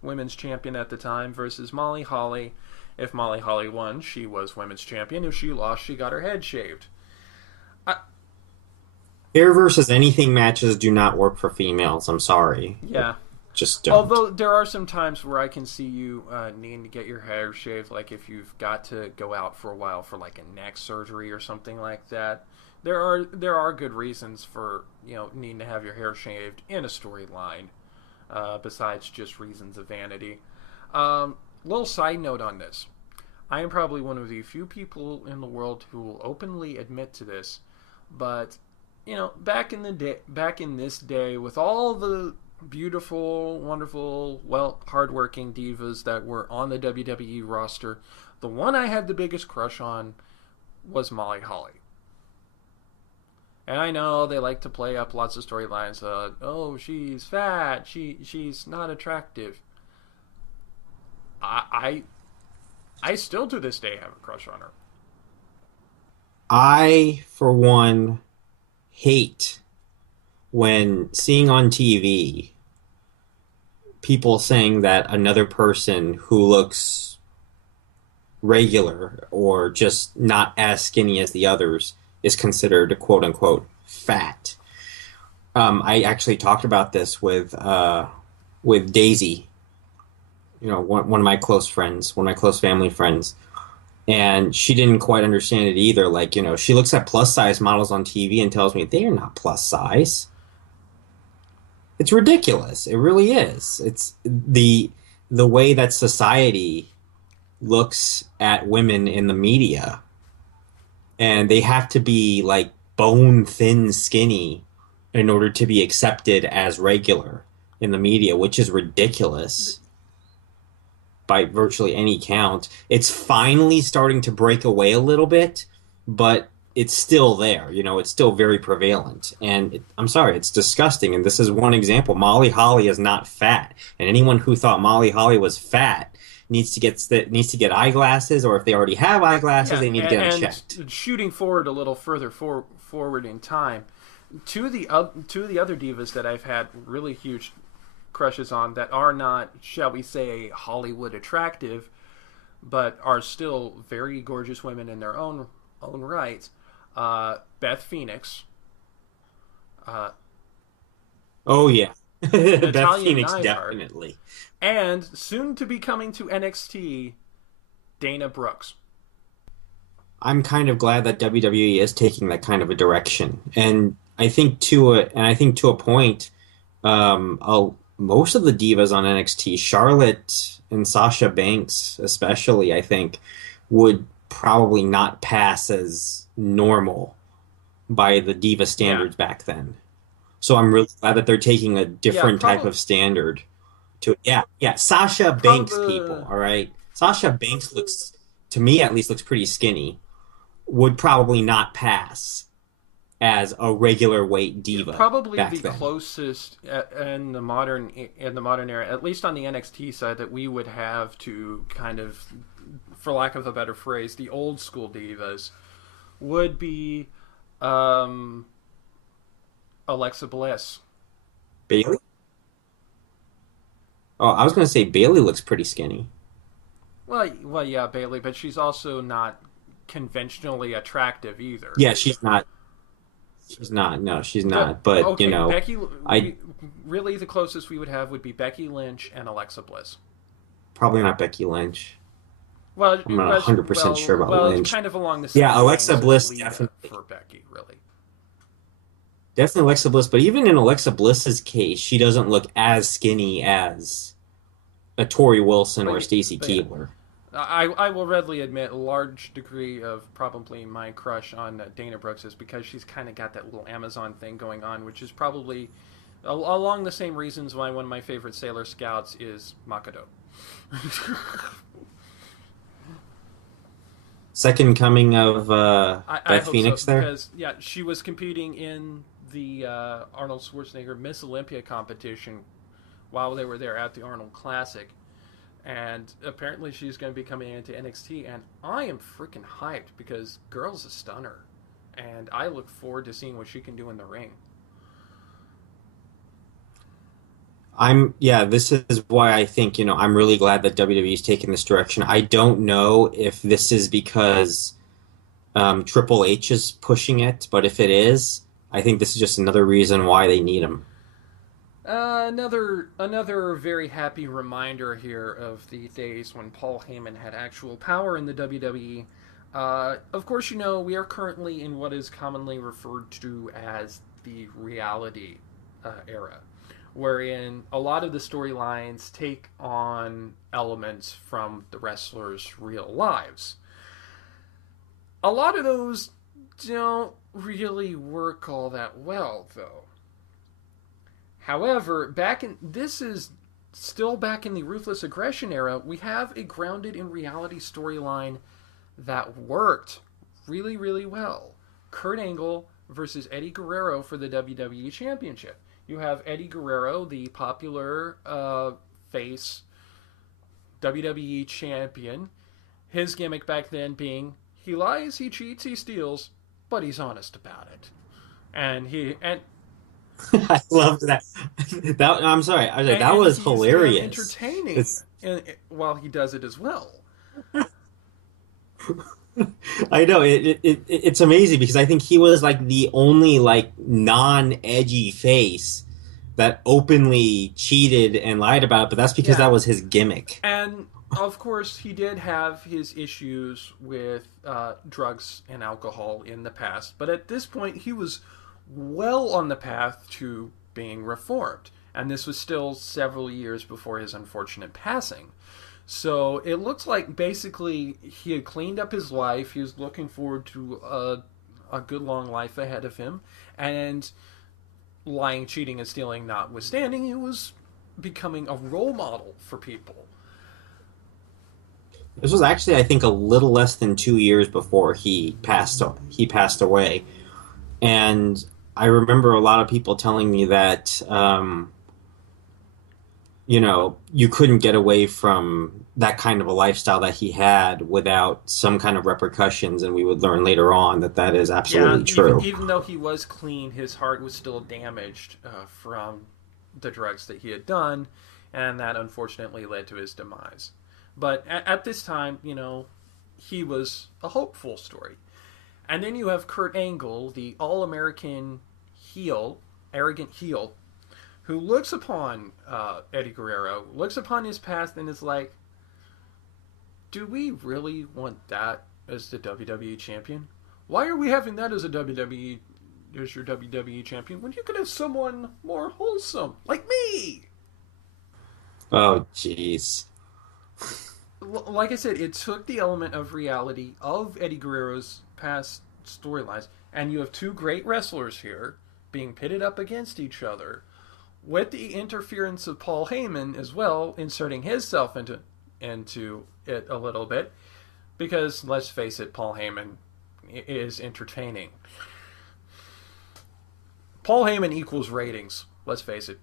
women's champion at the time, versus Molly Holly. If Molly Holly won, she was women's champion. If she lost, she got her head shaved. I, Hair versus anything matches do not work for females. I'm sorry. It yeah. just don't. Although there are some times where I can see you needing to get your hair shaved, like if you've got to go out for a while for like a neck surgery or something like that. There are good reasons for needing to have your hair shaved in a storyline, besides just reasons of vanity. Little side note on this: I am probably one of the few people in the world who will openly admit to this, but back in this day, with all the beautiful, wonderful, hardworking divas that were on the WWE roster, the one I had the biggest crush on was Molly Holly. And I know they like to play up lots of storylines. Oh, she's fat. She's not attractive. I I still to this day have a crush on her. I, for one, hate when seeing on TV people saying that another person who looks regular or just not as skinny as the others is considered quote unquote fat. I actually talked about this with Daisy, one of my close friends, one of my close family friends, and she didn't quite understand it either. Like, she looks at plus size models on TV and tells me they are not plus size. It's ridiculous. It really is. It's the way that society looks at women in the media, and they have to be like bone thin, skinny in order to be accepted as regular in the media, which is ridiculous by virtually any count. It's finally starting to break away a little bit, but it's still there. It's still very prevalent. And I'm sorry, it's disgusting. And this is one example. Molly Holly is not fat. And anyone who thought Molly Holly was fat needs to get eyeglasses, or if they already have eyeglasses, Yeah, they need to get them checked. and shooting forward a little further forward in time, two of the other divas that I've had really huge crushes on that are not, shall we say, Hollywood attractive, but are still very gorgeous women in their own right. Beth Phoenix, uh, Oh yeah. Beth Natalia Phoenix Neidhart, definitely. and soon to be coming to NXT, Dana Brooks. I'm kind of glad that WWE is taking that kind of a direction. And I think to a point, most of the divas on NXT, Charlotte and Sasha Banks especially, I think, would probably not pass as normal by the diva Yeah, standards back then. So I'm really glad that they're taking a yeah, different type of standard to, yeah, yeah. Sasha Banks probably. people, all right. Sasha Banks looks, to me at least, looks pretty skinny. Would probably not pass as a regular weight Yeah, diva probably back the then. closest in the modern era, at least on the NXT side, that we would have to kind of, for lack of a better phrase, the old school divas would be um, Alexa Bliss. Bailey? Oh, I was gonna say Bailey looks pretty skinny. Well, yeah, Bailey, but she's also not conventionally attractive either. Yeah, she's not. She's not. No, she's The not. But okay, Becky. I We really the closest we would have would be Becky Lynch and Alexa Bliss. probably not Becky Lynch. Well, I'm not 100% sure about it's Lynch. kind of along the same Yeah, Alexa lines as Bliss Lita definitely. for Becky, really. Definitely Alexa Bliss, but even in Alexa Bliss's case, she doesn't look as skinny as a Tori Wilson or a Stacy But yeah, Keibler. I will readily admit a large degree of probably my crush on Dana Brooks is because she's kind of got that little Amazon thing going on, which is probably along the same reasons why one of my favorite Sailor Scouts is Makoto. Second coming of I Beth hope so Phoenix there. because yeah, she was competing in the Arnold Schwarzenegger Miss Olympia competition while they were there at the Arnold Classic, and apparently she's going to be coming into NXT, and I am freaking hyped because girl's a stunner, and I look forward to seeing what she can do in the ring. Yeah, this is why I think, I'm really glad that WWE's taken this direction. I don't know if this is because Triple H is pushing it, but if it is, I think this is just another reason why they need him. Another very happy reminder here of the days when Paul Heyman had actual power in the WWE. Of course, we are currently in what is commonly referred to as the reality era, wherein a lot of the storylines take on elements from the wrestlers' real lives. A lot of those don't really work all that well, though. However, this is still back in the ruthless aggression era. We have a grounded in reality storyline that worked really, really well. Kurt Angle versus Eddie Guerrero for the WWE Championship. You have Eddie Guerrero, the popular face WWE champion. His gimmick back then being he lies, he cheats, he steals, but he's honest about it. And I loved that. That I'm sorry. I was like, that and was he's damn hilarious. entertaining It's while he does it as well. I know it's amazing because I think he was like the only like non-edgy face that openly cheated and lied about it, but that's because Yeah, that was his gimmick. and of course he did have his issues with drugs and alcohol in the past, but at this point he was well on the path to being reformed, and this was still several years before his unfortunate passing. So it looks like basically he had cleaned up his life. He was looking forward to a good long life ahead of him, and lying, cheating, and stealing notwithstanding, he was becoming a role model for people. This was actually, I think, a little less than 2 years before he passed away, and I remember a lot of people telling me that you couldn't get away from that kind of a lifestyle that he had without some kind of repercussions, and we would learn later on that that is Yeah, absolutely even true. even though he was clean, his heart was still damaged from the drugs that he had done, and that unfortunately led to his demise. But at this time, he was a hopeful story. And then you have Kurt Angle, the all-American heel, arrogant heel, who looks upon Eddie Guerrero, looks upon his past, and is like, "Do we really want that as the WWE champion? Why are we having that as a WWE as your WWE champion when you could have someone more wholesome like me?" Oh, jeez. Like I said, it took the element of reality of Eddie Guerrero's past storylines, and you have two great wrestlers here being pitted up against each other, with the interference of Paul Heyman as well, inserting himself into it a little bit. Because let's face it, Paul Heyman is entertaining. Paul Heyman equals ratings. Let's face it.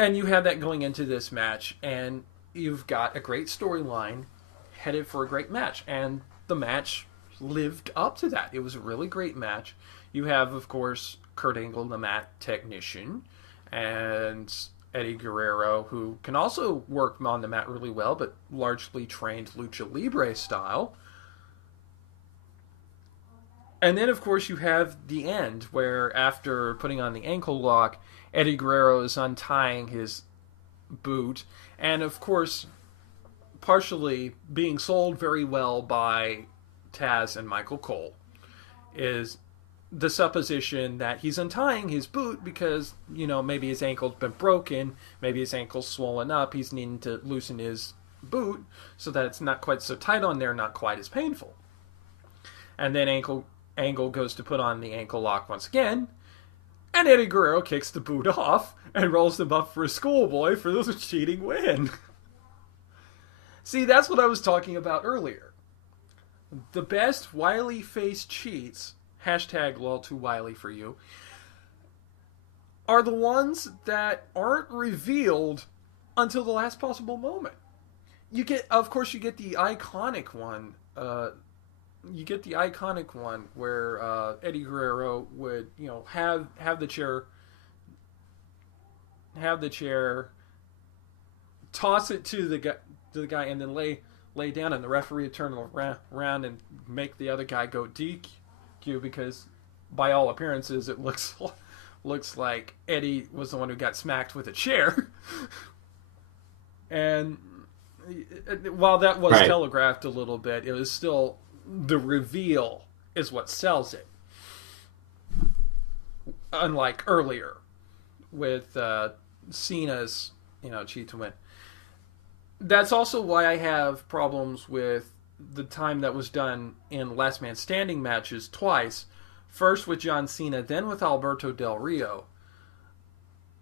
And you have that going into this match, and you've got a great storyline headed for a great match, and the match lived up to that. It was a really great match. You have, of course, Kurt Angle, the mat technician, and Eddie Guerrero, who can also work on the mat really well, but largely trained lucha libre style. And then, of course, you have the end, where after putting on the ankle lock, Eddie Guerrero is untying his boot, and of course, partially being sold very well by Taz and Michael Cole, is the supposition that he's untying his boot because, maybe his ankle's been broken, maybe his ankle's swollen up, he's needing to loosen his boot so that it's not quite so tight on there, not quite as painful. And then Angle goes to put on the ankle lock once again, and Eddie Guerrero kicks the boot off and rolls him up for a schoolboy for the cheating win. See, that's what I was talking about earlier. The best wily face cheats, hashtag lol too wily for you, are the ones that aren't revealed until the last possible moment. Of course, you get the iconic one. Where Eddie Guerrero would, have the chair, toss it to the guy, and then lay down, and the referee would turn around and make the other guy go DQ because, by all appearances, it looks like Eddie was the one who got smacked with a chair. And while that was Right. telegraphed a little bit, it was still the reveal is what sells it. Unlike earlier with Cena's, cheat to win. That's also why I have problems with the time that was done in Last Man Standing matches twice. First with John Cena, then with Alberto Del Rio,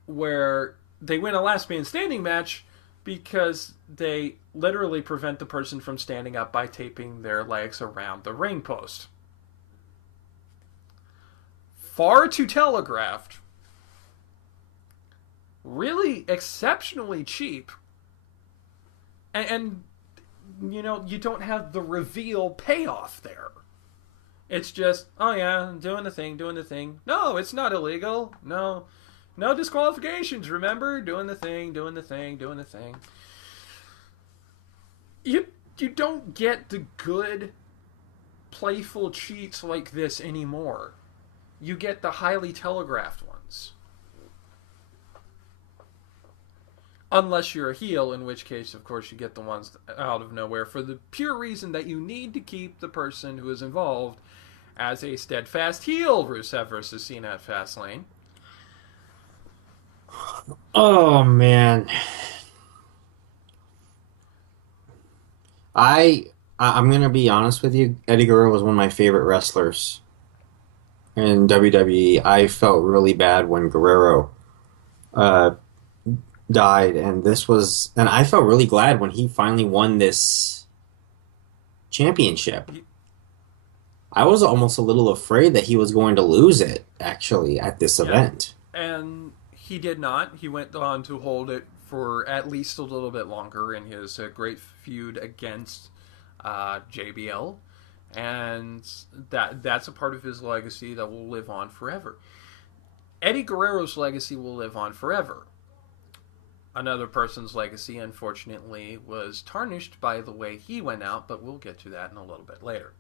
where they win a Last Man Standing match because they literally prevent the person from standing up by taping their legs around the ring post. far too telegraphed, really exceptionally cheap, and you don't have the reveal payoff there. It's just, oh yeah, doing the thing, doing the thing. No, it's not illegal. No, no disqualifications. Remember, doing the thing, doing the thing, doing the thing. You you don't get the good playful cheats like this anymore. You get the highly telegraphed ones. Unless you're a heel, in which case, of course, you get the ones out of nowhere for the pure reason that you need to keep the person who is involved as a steadfast heel. Rusev versus Cena at Fastlane. Oh man, I I'm gonna be honest with you. Eddie Guerrero was one of my favorite wrestlers in WWE. I felt really bad when Guerrero uh, died, and I felt really glad when he finally won this championship. I was almost a little afraid that he was going to lose it, actually, at this Yeah. event. And he did not. He went on to hold it for at least a little bit longer in his great feud against JBL. And that's a part of his legacy that will live on forever. Eddie Guerrero's legacy will live on forever. Another person's legacy, unfortunately, was tarnished by the way he went out, but we'll get to that in a little bit later.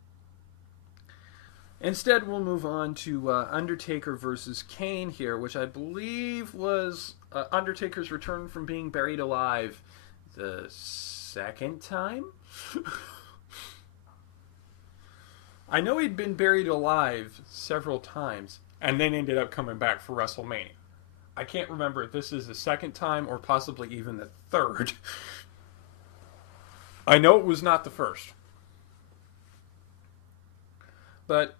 Instead, we'll move on to Undertaker versus Kane here, which I believe was Undertaker's return from being buried alive the second time. I know he'd been buried alive several times and then ended up coming back for WrestleMania. I can't remember if this is the second time or possibly even the third. I know it was not the first. But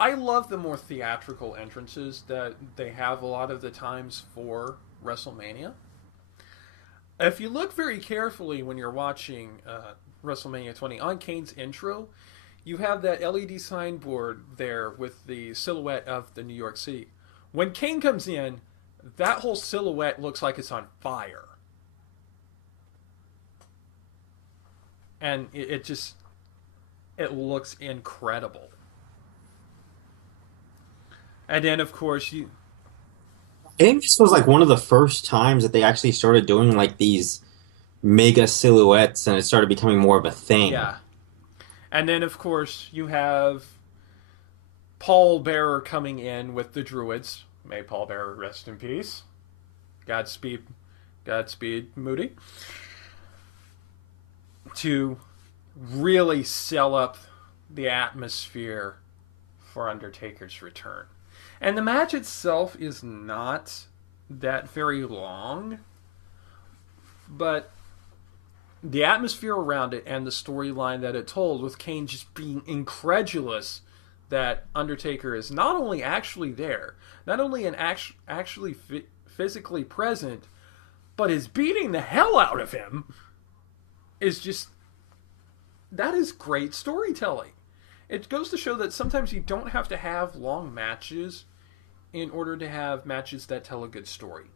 I love the more theatrical entrances that they have a lot of the times for WrestleMania. If you look very carefully when you're watching WrestleMania 20 on Kane's intro, you have that LED signboard there with the silhouette of the New York City. When Kane comes in, that whole silhouette looks like it's on fire. And it looks incredible. And then, of course, I think this was like one of the first times that they actually started doing like these mega silhouettes, and it started becoming more of a thing. yeah. And then, of course, you have Paul Bearer coming in with the Druids. May Paul Bearer rest in peace. Godspeed, Godspeed, Moody. To really sell up the atmosphere for Undertaker's return. And the match itself is not that very long, but the atmosphere around it and the storyline that it told, with Kane just being incredulous that Undertaker is not only actually there, not only actually physically present, but is beating the hell out of him, is just, that is great storytelling. It goes to show that sometimes you don't have to have long matches in order to have matches that tell a good story.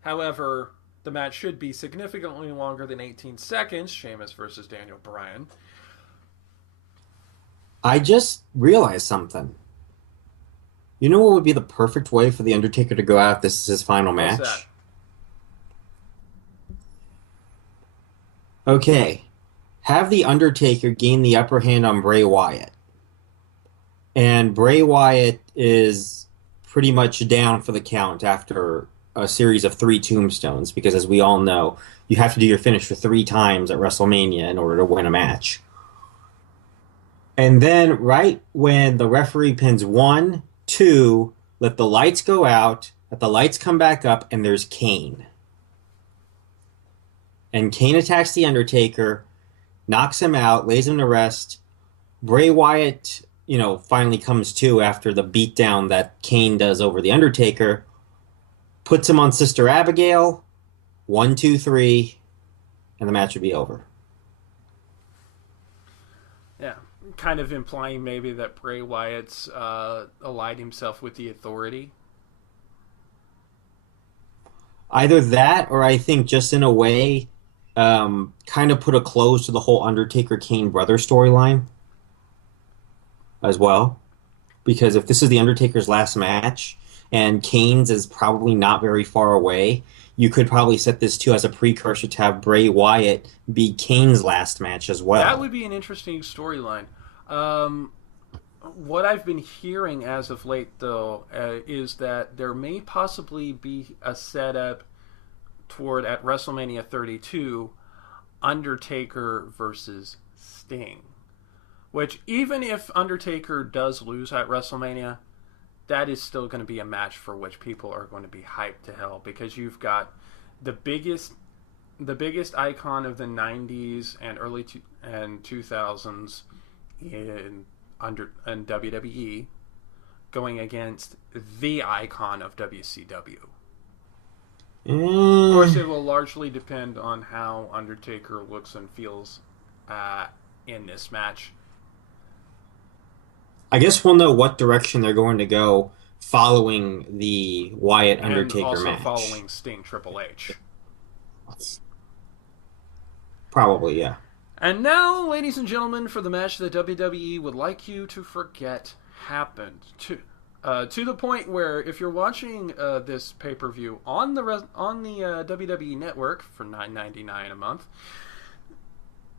However, the match should be significantly longer than 18 seconds. Sheamus versus Daniel Bryan. I just realized something. You know what would be the perfect way for The Undertaker to go out if this is his final What's that? match? Okay. Have The Undertaker gain the upper hand on Bray Wyatt. And Bray Wyatt is pretty much down for the count after a series of three tombstones, because as we all know, you have to do your finisher three times at WrestleMania in order to win a match. And then, right when the referee pins one, two, let the lights go out, let the lights come back up, and there's Kane. And Kane attacks The Undertaker, knocks him out, lays him to rest. Bray Wyatt, finally comes to after the beatdown that Kane does over The Undertaker, puts him on Sister Abigail, 1, 2, 3, and the match would be over. Yeah. kind of implying maybe that Bray Wyatt's allied himself with the Authority. Either that, or I think just in a way, kind of put a close to the whole Undertaker Kane brother storyline as well. Because if this is the Undertaker's last match and Kane's is probably not very far away, you could probably set this too as a precursor to have Bray Wyatt be Kane's last match as That well. would be an interesting storyline. Um, what I've been hearing as of late, though, is that there may possibly be a setup toward at WrestleMania 32, Undertaker versus Sting. Which, even if Undertaker does lose at WrestleMania, that is still going to be a match for which people are going to be hyped to hell because you've got the biggest icon of the 90s and early 2000s in WWE going against the icon of WCW. Of course, Eh, it will largely depend on how Undertaker looks and feels in this match, I guess we'll know what direction they're going to go following the Wyatt and Undertaker also match. following Sting Triple H. Probably, yeah. And now, ladies and gentlemen, for the match that WWE would like you to forget happened to the point where if you're watching this pay per view on the WWE Network for $9.99 a month,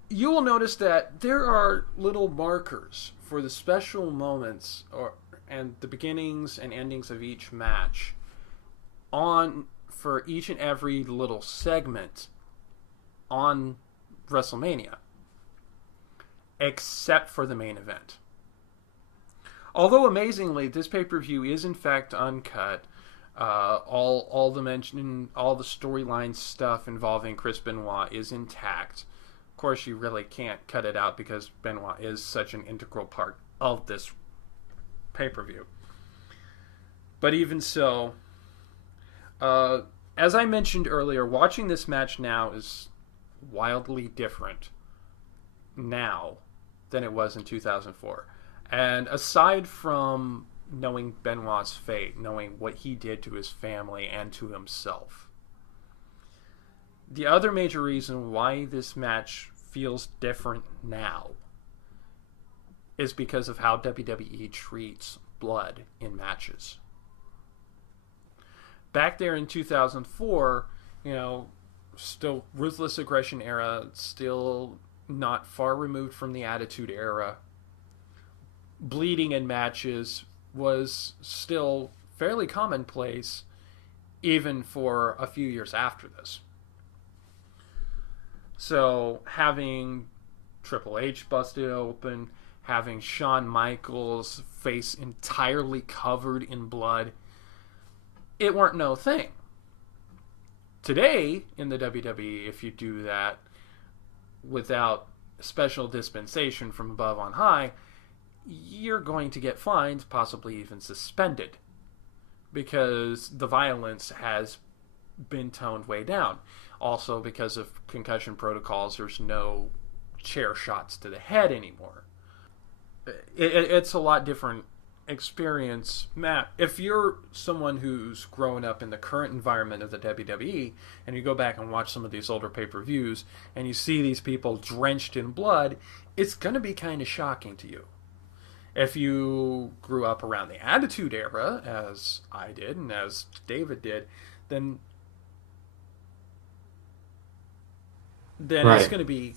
you will notice that there are little markers for the special moments or and the beginnings and endings of each match on for each and every little segment on WrestleMania, except for the main event. Although amazingly, this pay per view is in fact uncut. All the storyline stuff involving Chris Benoit is intact. Of course, you really can't cut it out because Benoit is such an integral part of this pay per view. But even so, as I mentioned earlier, watching this match now is wildly different now than it was in 2004. And aside from knowing Benoit's fate, knowing what he did to his family and to himself, the other major reason why this match feels different now is because of how WWE treats blood in matches. Back there in 2004, you know, still ruthless aggression era, still not far removed from the Attitude Era. Bleeding in matches was still fairly commonplace even for a few years after this. So having Triple H busted open, having Shawn Michaels' face entirely covered in blood, it weren't no thing. Today in the WWE, if you do that without special dispensation from above on high, you're going to get fined, possibly even suspended, because the violence has been toned way down. Also, because of concussion protocols, there's no chair shots to the head anymore. It's a lot different experience. Matt, if you're someone who's grown up in the current environment of the WWE and you go back and watch some of these older pay-per-views and you see these people drenched in blood, it's going to be kind of shocking to you. If you grew up around the Attitude Era, as I did and as David did, then it's Right. going to be,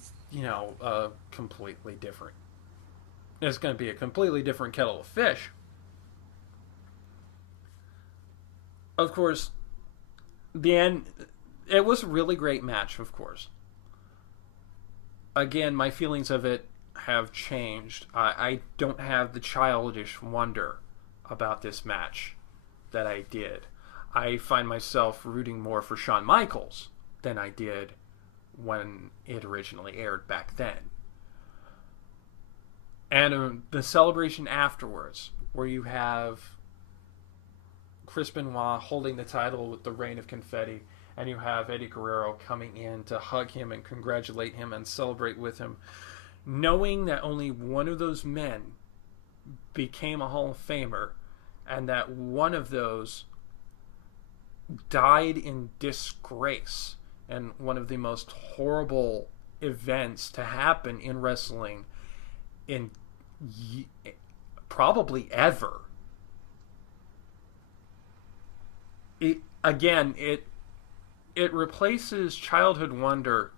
completely different. It's going to be a completely different kettle of fish. Of course, the end. It was a really great match. Of course, again, my feelings of it have changed. I don't have the childish wonder about this match that I did. I find myself rooting more for Shawn Michaels than I did when it originally aired back then. And the celebration afterwards, where you have Chris Benoit holding the title with the rain of confetti, and you have Eddie Guerrero coming in to hug him and congratulate him and celebrate with him. knowing that only one of those men became a Hall of Famer and that one of those died in disgrace and one of the most horrible events to happen in wrestling in probably ever. It replaces childhood wonder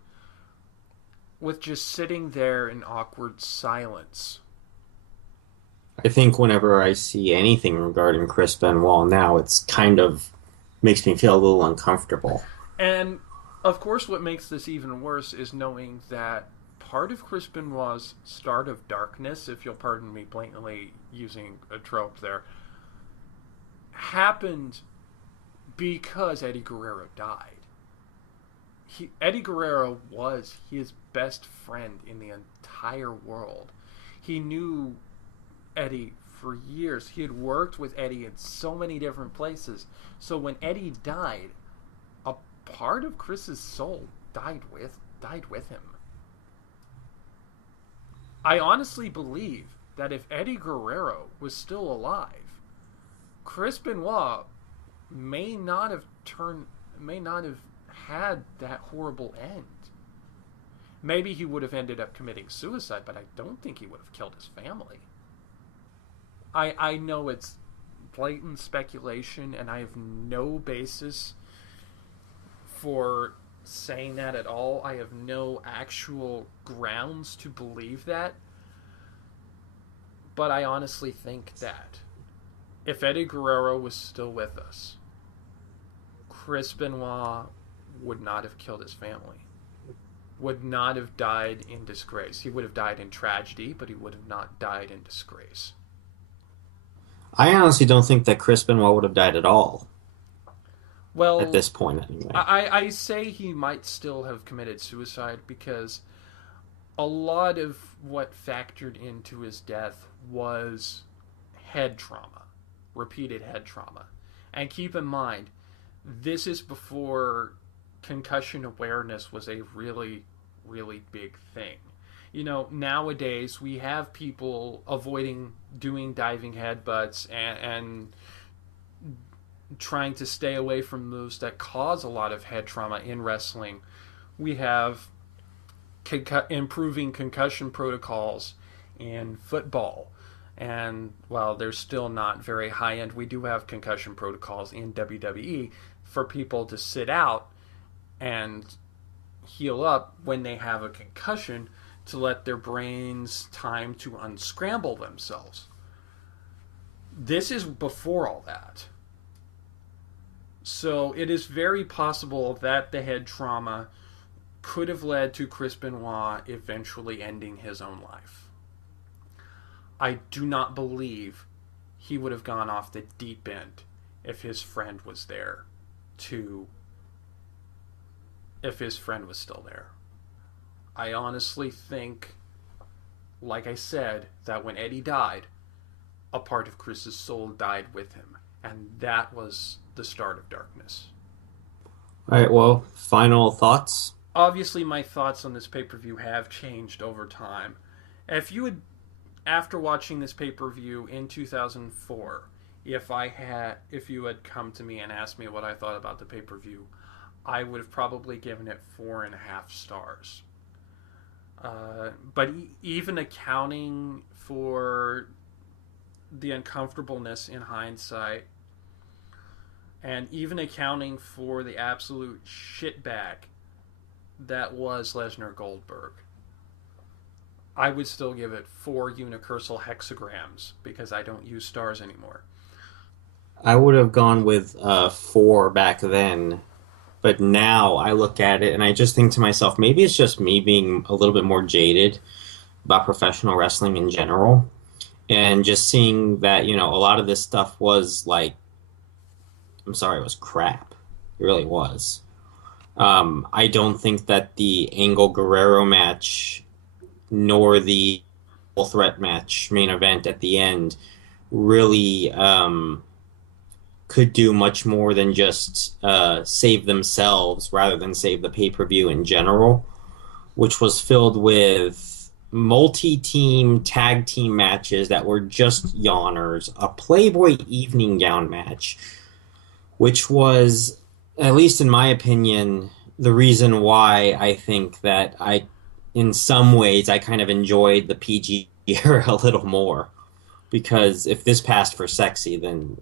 with just sitting there in awkward silence. I think whenever I see anything regarding Chris Benoit now, it's kind of makes me feel a little uncomfortable. And of course, what makes this even worse is knowing that part of Chris Benoit's start of darkness, if you'll pardon me blatantly using a trope there, happened because Eddie Guerrero died. Eddie Guerrero was his best friend in the entire world. He knew Eddie for years. He had worked with Eddie in so many different places. So when Eddie died, a part of Chris's soul died with him. I honestly believe that if Eddie Guerrero was still alive, Chris Benoit may not have had that horrible end. Maybe he would have ended up committing suicide, but I don't think he would have killed his family. I know it's blatant speculation, and I have no basis for saying that at all. I have no actual grounds to believe that. But I honestly think that if Eddie Guerrero was still with us, Chris Benoit would not have killed his family, would not have died in disgrace. He would have died in tragedy, but he would have not died in disgrace. I honestly don't think that Chris Benoit would have died at all at Well, this point, anyway. I say he might still have committed suicide because a lot of what factored into his death was head trauma, repeated head trauma. And keep in mind, this is before concussion awareness was a really, really big thing. Nowadays we have people avoiding doing diving headbutts and trying to stay away from moves that cause a lot of head trauma in wrestling. We have improving concussion protocols in football. And while they're still not very high end, we do have concussion protocols in WWE for people to sit out and heal up when they have a concussion to let their brains time to unscramble themselves. This is before all that. So it is very possible that the head trauma could have led to Chris Benoit eventually ending his own life. I do not believe he would have gone off the deep end if his friend was there to if his friend was still there. I honestly think, like I said, that when Eddie died, a part of Chris's soul died with him, and that was the start of darkness. All right, well, final thoughts. Obviously, my thoughts on this pay-per-view have changed over time. After watching this pay-per-view in 2004, if you had come to me and asked me what I thought about the pay-per-view, I would have probably given it 4.5 stars. But even accounting for the uncomfortableness in hindsight, and even accounting for the absolute shitbag that was Lesnar Goldberg, I would still give it 4 unicursal hexagrams because I don't use stars anymore. I would have gone with 4 back then, but now I look at it and I just think to myself, maybe it's just me being a little bit more jaded about professional wrestling in general, and just seeing that, a lot of this stuff was like, I'm sorry, it was crap. It really was. I don't think that the Angle Guerrero match nor the threat match main event at the end really could do much more than just save themselves rather than save the pay-per-view in general, which was filled with multi-team tag team matches that were just yawners, a Playboy evening gown match, which was, at least in my opinion, the reason why I think that in some ways, I kind of enjoyed the PG era a little more. Because if this passed for sexy, then.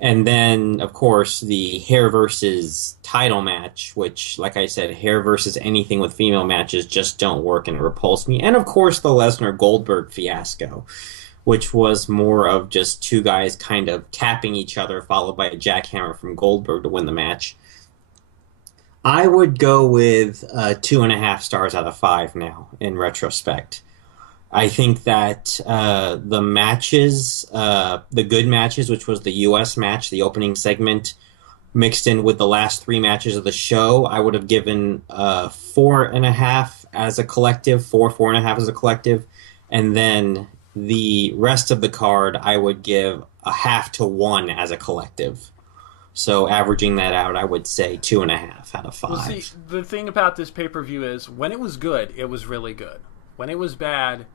And then, of course, the hair versus title match, which, like I said, hair versus anything with female matches just don't work and repulse me. And of course, the Lesnar Goldberg fiasco, which was more of just two guys kind of tapping each other, followed by a jackhammer from Goldberg to win the match. I would go with 2.5 stars out of five now, in retrospect. I think that the good matches, which was the U.S. match, the opening segment, mixed in with the last three matches of the show, I would have given 4.5 as a collective, 4.5 as a collective, and then the rest of the card, I would give a half to one as a collective. So averaging that out, I would say 2.5 out of Well, see, five. the thing about this pay per view is when it was good, it was really good. When it was bad,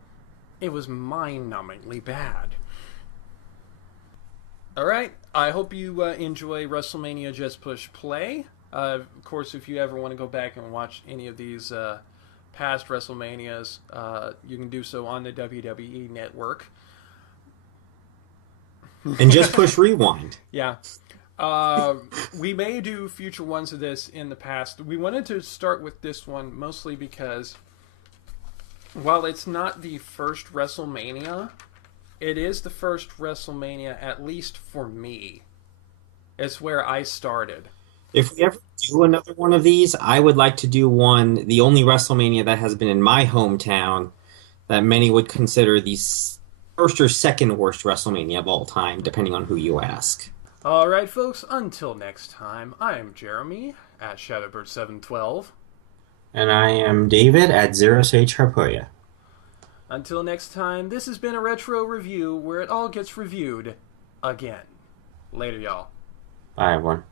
it was mind-numbingly bad. All right. I hope you enjoy WrestleMania Just Push Play. Of course, if you ever want to go back and watch any of these past WrestleManias, you can do so on the WWE Network. And just push rewind. Yeah. We may do future ones of this in the past. We wanted to start with this one mostly because while it's not the first WrestleMania, it is the first WrestleMania, at least for me. It's where I started. If we ever do another one of these, I would like to do one, the only WrestleMania that has been in my hometown, that many would consider the first or second worst WrestleMania of all time, depending on who you ask. All right, folks, until next time, I am Jeremy at Shadowbird712. And I am David at Zero Sage Harpoya. Until next time, this has been a retro review where it all gets reviewed again. Later, y'all. Bye, everyone.